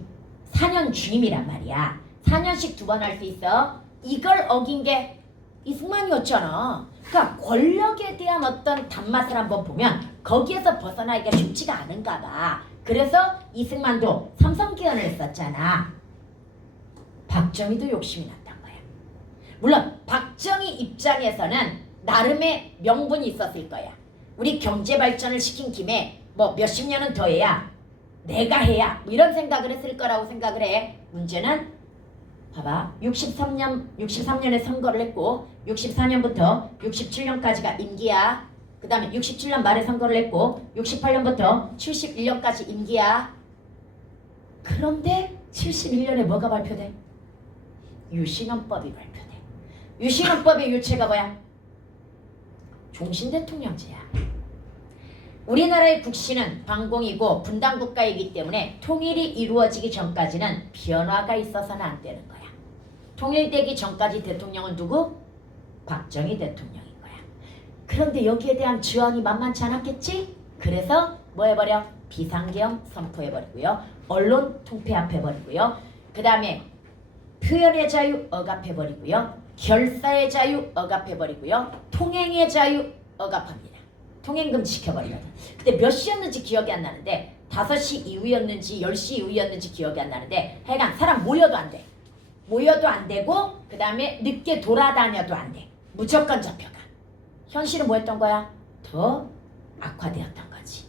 4년 중임이란 말이야. 4년씩 2번 할 수 있어. 이걸 어긴 게 이승만이었잖아. 그러니까 권력에 대한 어떤 단맛을 한번 보면 거기에서 벗어나기가 쉽지가 않은가 봐. 그래서 이승만도 삼성개헌을 했었잖아. 박정희도 욕심이 났단 거야. 물론 박정희 입장에서는 나름의 명분이 있었을 거야. 우리 경제 발전을 시킨 김에 뭐 몇십 년은 더 해야 내가 해야 뭐 이런 생각을 했을 거라고 생각을 해. 문제는 봐봐. 63년에 선거를 했고 64년부터 67년까지가 임기야. 그 다음에 67년 말에 선거를 했고 68년부터 71년까지 임기야. 그런데 71년에 뭐가 발표돼? 유신헌법이 발표돼. 유신헌법의 유체가 뭐야? 종신대통령제야. 우리나라의 국시는 반공이고 분단국가이기 때문에 통일이 이루어지기 전까지는 변화가 있어서는 안 되는 거야. 통일되기 전까지 대통령은 누구? 박정희 대통령인 거야. 그런데 여기에 대한 저항이 만만치 않았겠지? 그래서 뭐 해버려? 비상계엄 선포해버리고요. 언론 통폐합해버리고요. 그 다음에 표현의 자유 억압해버리고요. 결사의 자유 억압해버리고요. 통행의 자유 억압합니다. 통행금 지켜버리거든. 그때 몇 시였는지 기억이 안 나는데 5시 이후였는지 10시 이후였는지 기억이 안 나는데 하여간 사람 모여도 안 돼. 모여도 안 되고 그 다음에 늦게 돌아다녀도 안 돼. 무조건 잡혀가. 현실은 뭐였던 거야? 더 악화되었던 거지.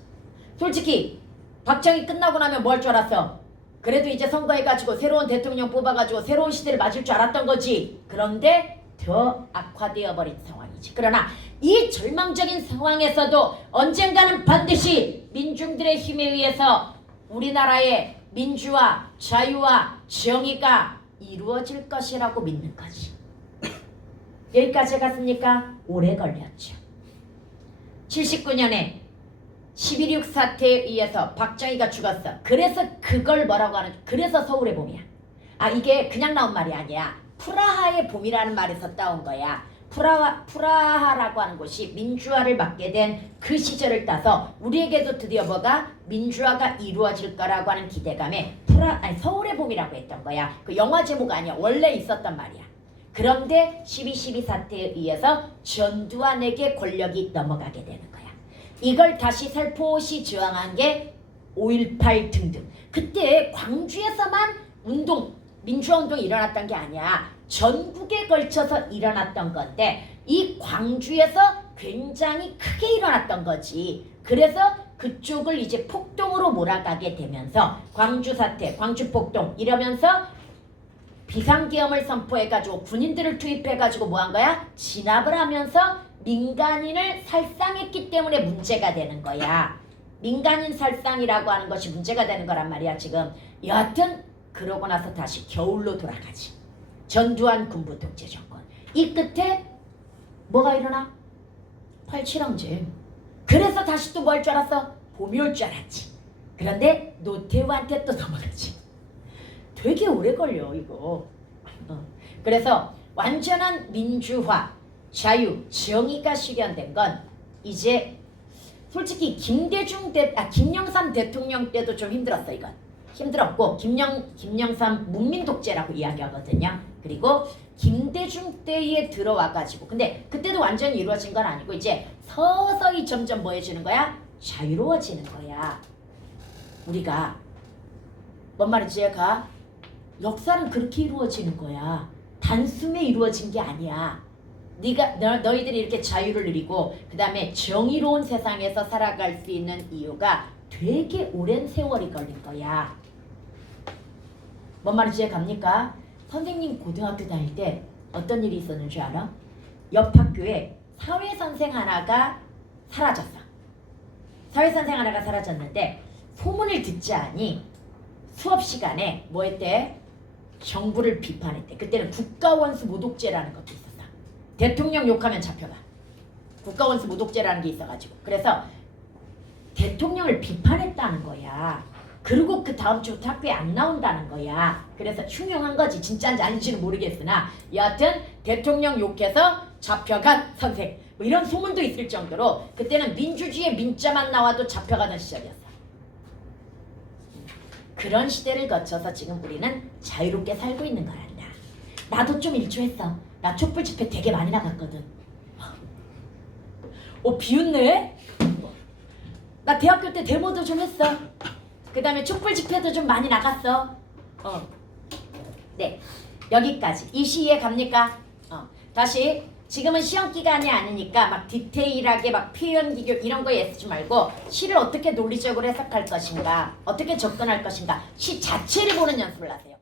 솔직히 박정희 끝나고 나면 뭐 할 줄 알았어? 그래도 이제 선거해가지고 새로운 대통령 뽑아가지고 새로운 시대를 맞을 줄 알았던 거지. 그런데 더 악화되어 버린 상황이지. 그러나 이 절망적인 상황에서도 언젠가는 반드시 민중들의 힘에 의해서 우리나라의 민주화, 자유와 정의가 이루어질 것이라고 믿는 거지. 여기까지 갔습니까? 오래 걸렸죠. 79년에 11.6 사태에 의해서 박정희가 죽었어. 그래서 그걸 뭐라고 하는? 그래서 서울의 봄이야. 아, 이게 그냥 나온 말이 아니야. 프라하의 봄이라는 말에서 따온 거야. 프라하라고 하는 곳이 민주화를 맞게 된 그 시절을 따서 우리에게도 드디어 뭐가 민주화가 이루어질 거라고 하는 기대감에 서울의 봄이라고 했던 거야. 그 영화 제목 아니야. 원래 있었단 말이야. 그런데 12.12 사태에 의해서 전두환에게 권력이 넘어가게 되는 거야. 이걸 다시 살포시 저항한 게 5.18 등등. 그때 광주에서만 민주화운동이 일어났던 게 아니야. 전국에 걸쳐서 일어났던 건데 이 광주에서 굉장히 크게 일어났던 거지. 그래서 그쪽을 이제 폭동으로 몰아가게 되면서 광주 사태, 광주 폭동 이러면서 비상계엄을 선포해가지고 군인들을 투입해가지고 뭐 한 거야? 진압을 하면서 민간인을 살상했기 때문에 문제가 되는 거야. 민간인 살상이라고 하는 것이 문제가 되는 거란 말이야 지금. 여하튼 그러고 나서 다시 겨울로 돌아가지. 전두환 군부 독재 정권. 이 끝에 뭐가 일어나? 87항쟁. 그래서 다시 또 뭐 할 줄 알았어? 봄이 올 줄 알았지. 그런데 노태우한테 또 넘어가지. 되게 오래 걸려 이거. 그래서 완전한 민주화, 자유, 정의가 실현된 건 이제 솔직히 김영삼 대통령 때도 좀 힘들었어 이건. 힘들었고 김영삼 문민독재라고 이야기하거든요. 그리고 김대중 때에 들어와가지고 근데 그때도 완전히 이루어진 건 아니고 이제 서서히 점점 뭐 해주는 거야? 자유로워지는 거야. 우리가 뭔 말인지 가? 역사는 그렇게 이루어지는 거야. 단숨에 이루어진 게 아니야. 너희들이 이렇게 자유를 누리고 그 다음에 정의로운 세상에서 살아갈 수 있는 이유가 되게 오랜 세월이 걸린 거야. 뭔 말인지 갑니까? 선생님 고등학교 다닐 때 어떤 일이 있었는 줄 알아? 옆 학교에 사회선생 하나가 사라졌어. 사회선생 하나가 사라졌는데 소문을 듣지 않니 수업 시간에 뭐 했대? 정부를 비판했대. 그때는 국가원수 모독죄라는 것도 있었어. 대통령 욕하면 잡혀가. 국가원수 모독죄라는 게 있어가지고. 그래서 대통령을 비판했다는 거야. 그리고 그 다음 주부터 학교에 안 나온다는 거야. 그래서 흉흉한 거지. 진짜인지 아닌지는 모르겠으나 여하튼 대통령 욕해서 잡혀간 선생 뭐 이런 소문도 있을 정도로 그때는 민주주의의 민자만 나와도 잡혀가던 시절이었어. 그런 시대를 거쳐서 지금 우리는 자유롭게 살고 있는 거란다. 나도 좀 일조했어. 나 촛불 집회 되게 많이 나갔거든. 비웃네? 나 대학교 때 데모도 좀 했어. 그 다음에 촛불 집회도 좀 많이 나갔어. 네, 여기까지. 이 시 이해 갑니까? 다시. 지금은 시험 기간이 아니니까 막 디테일하게 막 표현 기교 이런 거에 쓰지 말고 시를 어떻게 논리적으로 해석할 것인가, 어떻게 접근할 것인가, 시 자체를 보는 연습을 하세요.